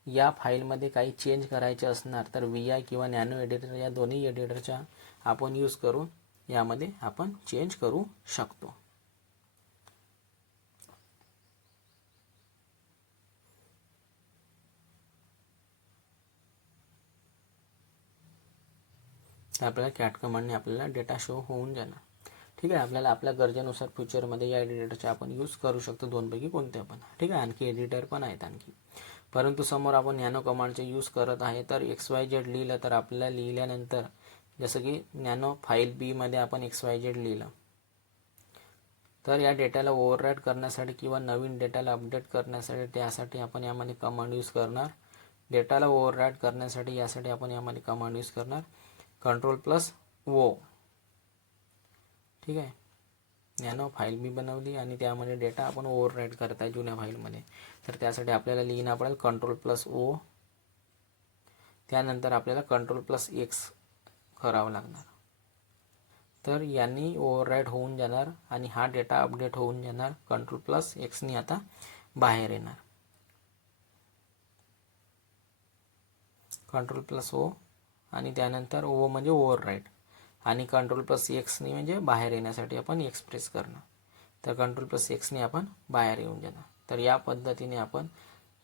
या फाईलमध्ये काही चेंज करायचे असणार तर VI किंवा नॅनो एडिटर या दोन्ही एडिटरचा आपण यूज करून यामध्ये आपण चेंज करू शकतो. तर आपल्याला कॅट कमांडने आपल्याला डेटा शो होऊन जाणार. ठीक आहे. आपल्याला आपल्या गरजेनुसार फ्युचरमध्ये या एडिटरचा आपण यूज करू शकतो, दोनपैकी कोणत्या पण. ठीक आहे. आणखी एडिटर पण आहेत आणखी, परंतु समोर आपण नॅनो कमांडचे यूज करत आहे. तर XYZ लिहिलं तर आपल्याला लिहिल्यानंतर जसं की नॅनो फाईल B मध्ये आपण XYZ लिहिलं, तर या डेटाला ओव्हरराईट करण्यासाठी किंवा नवीन डेटाला अपडेट करण्यासाठी त्यासाठी आपण यामध्ये कमांड यूज करणार. डेटाला ओव्हरराईट करण्यासाठी यासाठी आपण यामध्ये कमांड यूज करणार Ctrl+O. ठीक आहे. नॅनो फाईल B बनवली आणि त्यामध्ये डेटा आपण ओव्हरराईट करत आहे जुन्या फाईलमध्ये. तर त्यासाठी आपल्याला लिहिणं पडेल Ctrl+O. त्यानंतर आपल्याला Ctrl+X करावं लागणार. तर यांनी ओव्हरराईट होऊन जाणार आणि हा डेटा अपडेट होऊन जाणार. Ctrl+X नी आता बाहेर येणार. Ctrl+O आणि त्यानंतर O म्हणजे ओव्हरराईट आणि Ctrl+X नी म्हणजे बाहेर येण्यासाठी आपण X प्रेस करणार. तर Ctrl+X नी आपण बाहेर येऊन जाणार. तर या पद्धतीने आपण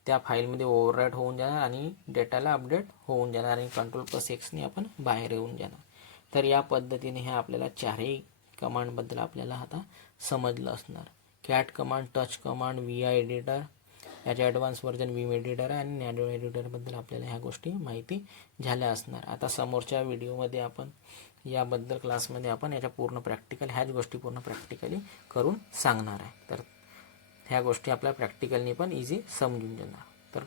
त्या फाईलमध्ये ओव्हरराईट होऊन जाणार आणि डेटाला अपडेट होऊन जाणार आणि Ctrl+X नी आपण बाहेर येऊन जाणार. तर या पद्धतीने हे आपल्याला चारही कमांडबद्दल आपल्याला आता समजलं असणार. Cat command, touch command, VI editor, याचे ॲडव्हान्स व्हर्जन Vim एडिटर आणि नॅनो एडिटरबद्दल आपल्याला ह्या गोष्टी माहिती झाल्या असणार. आता समोरच्या व्हिडिओमध्ये आपण याबद्दल क्लासमध्ये आपण याच्या पूर्ण प्रॅक्टिकल ह्याच गोष्टी पूर्ण प्रॅक्टिकली करून सांगणार आहे. तर ह्या गोष्टी आपल्या प्रॅक्टिकलनी पण इझी समजून जाणार. तर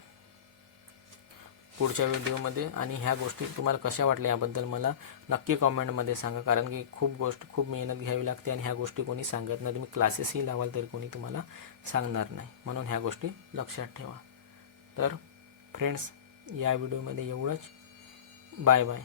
पुढच्या व्हिडिओमध्ये आणि ह्या गोष्टी तुम्हाला कशा वाटल्या याबद्दल मला नक्की कॉमेंटमध्ये सांगा, कारण की खूप मेहनत घ्यावी लागते आणि ह्या गोष्टी कोणी सांगत नाही. तुम्ही क्लासेसही लावाल तरी कोणी तुम्हाला सांगणार नाही, म्हणून ह्या गोष्टी लक्षात ठेवा. तर फ्रेंड्स, या व्हिडिओमध्ये एवढंच. Bye bye.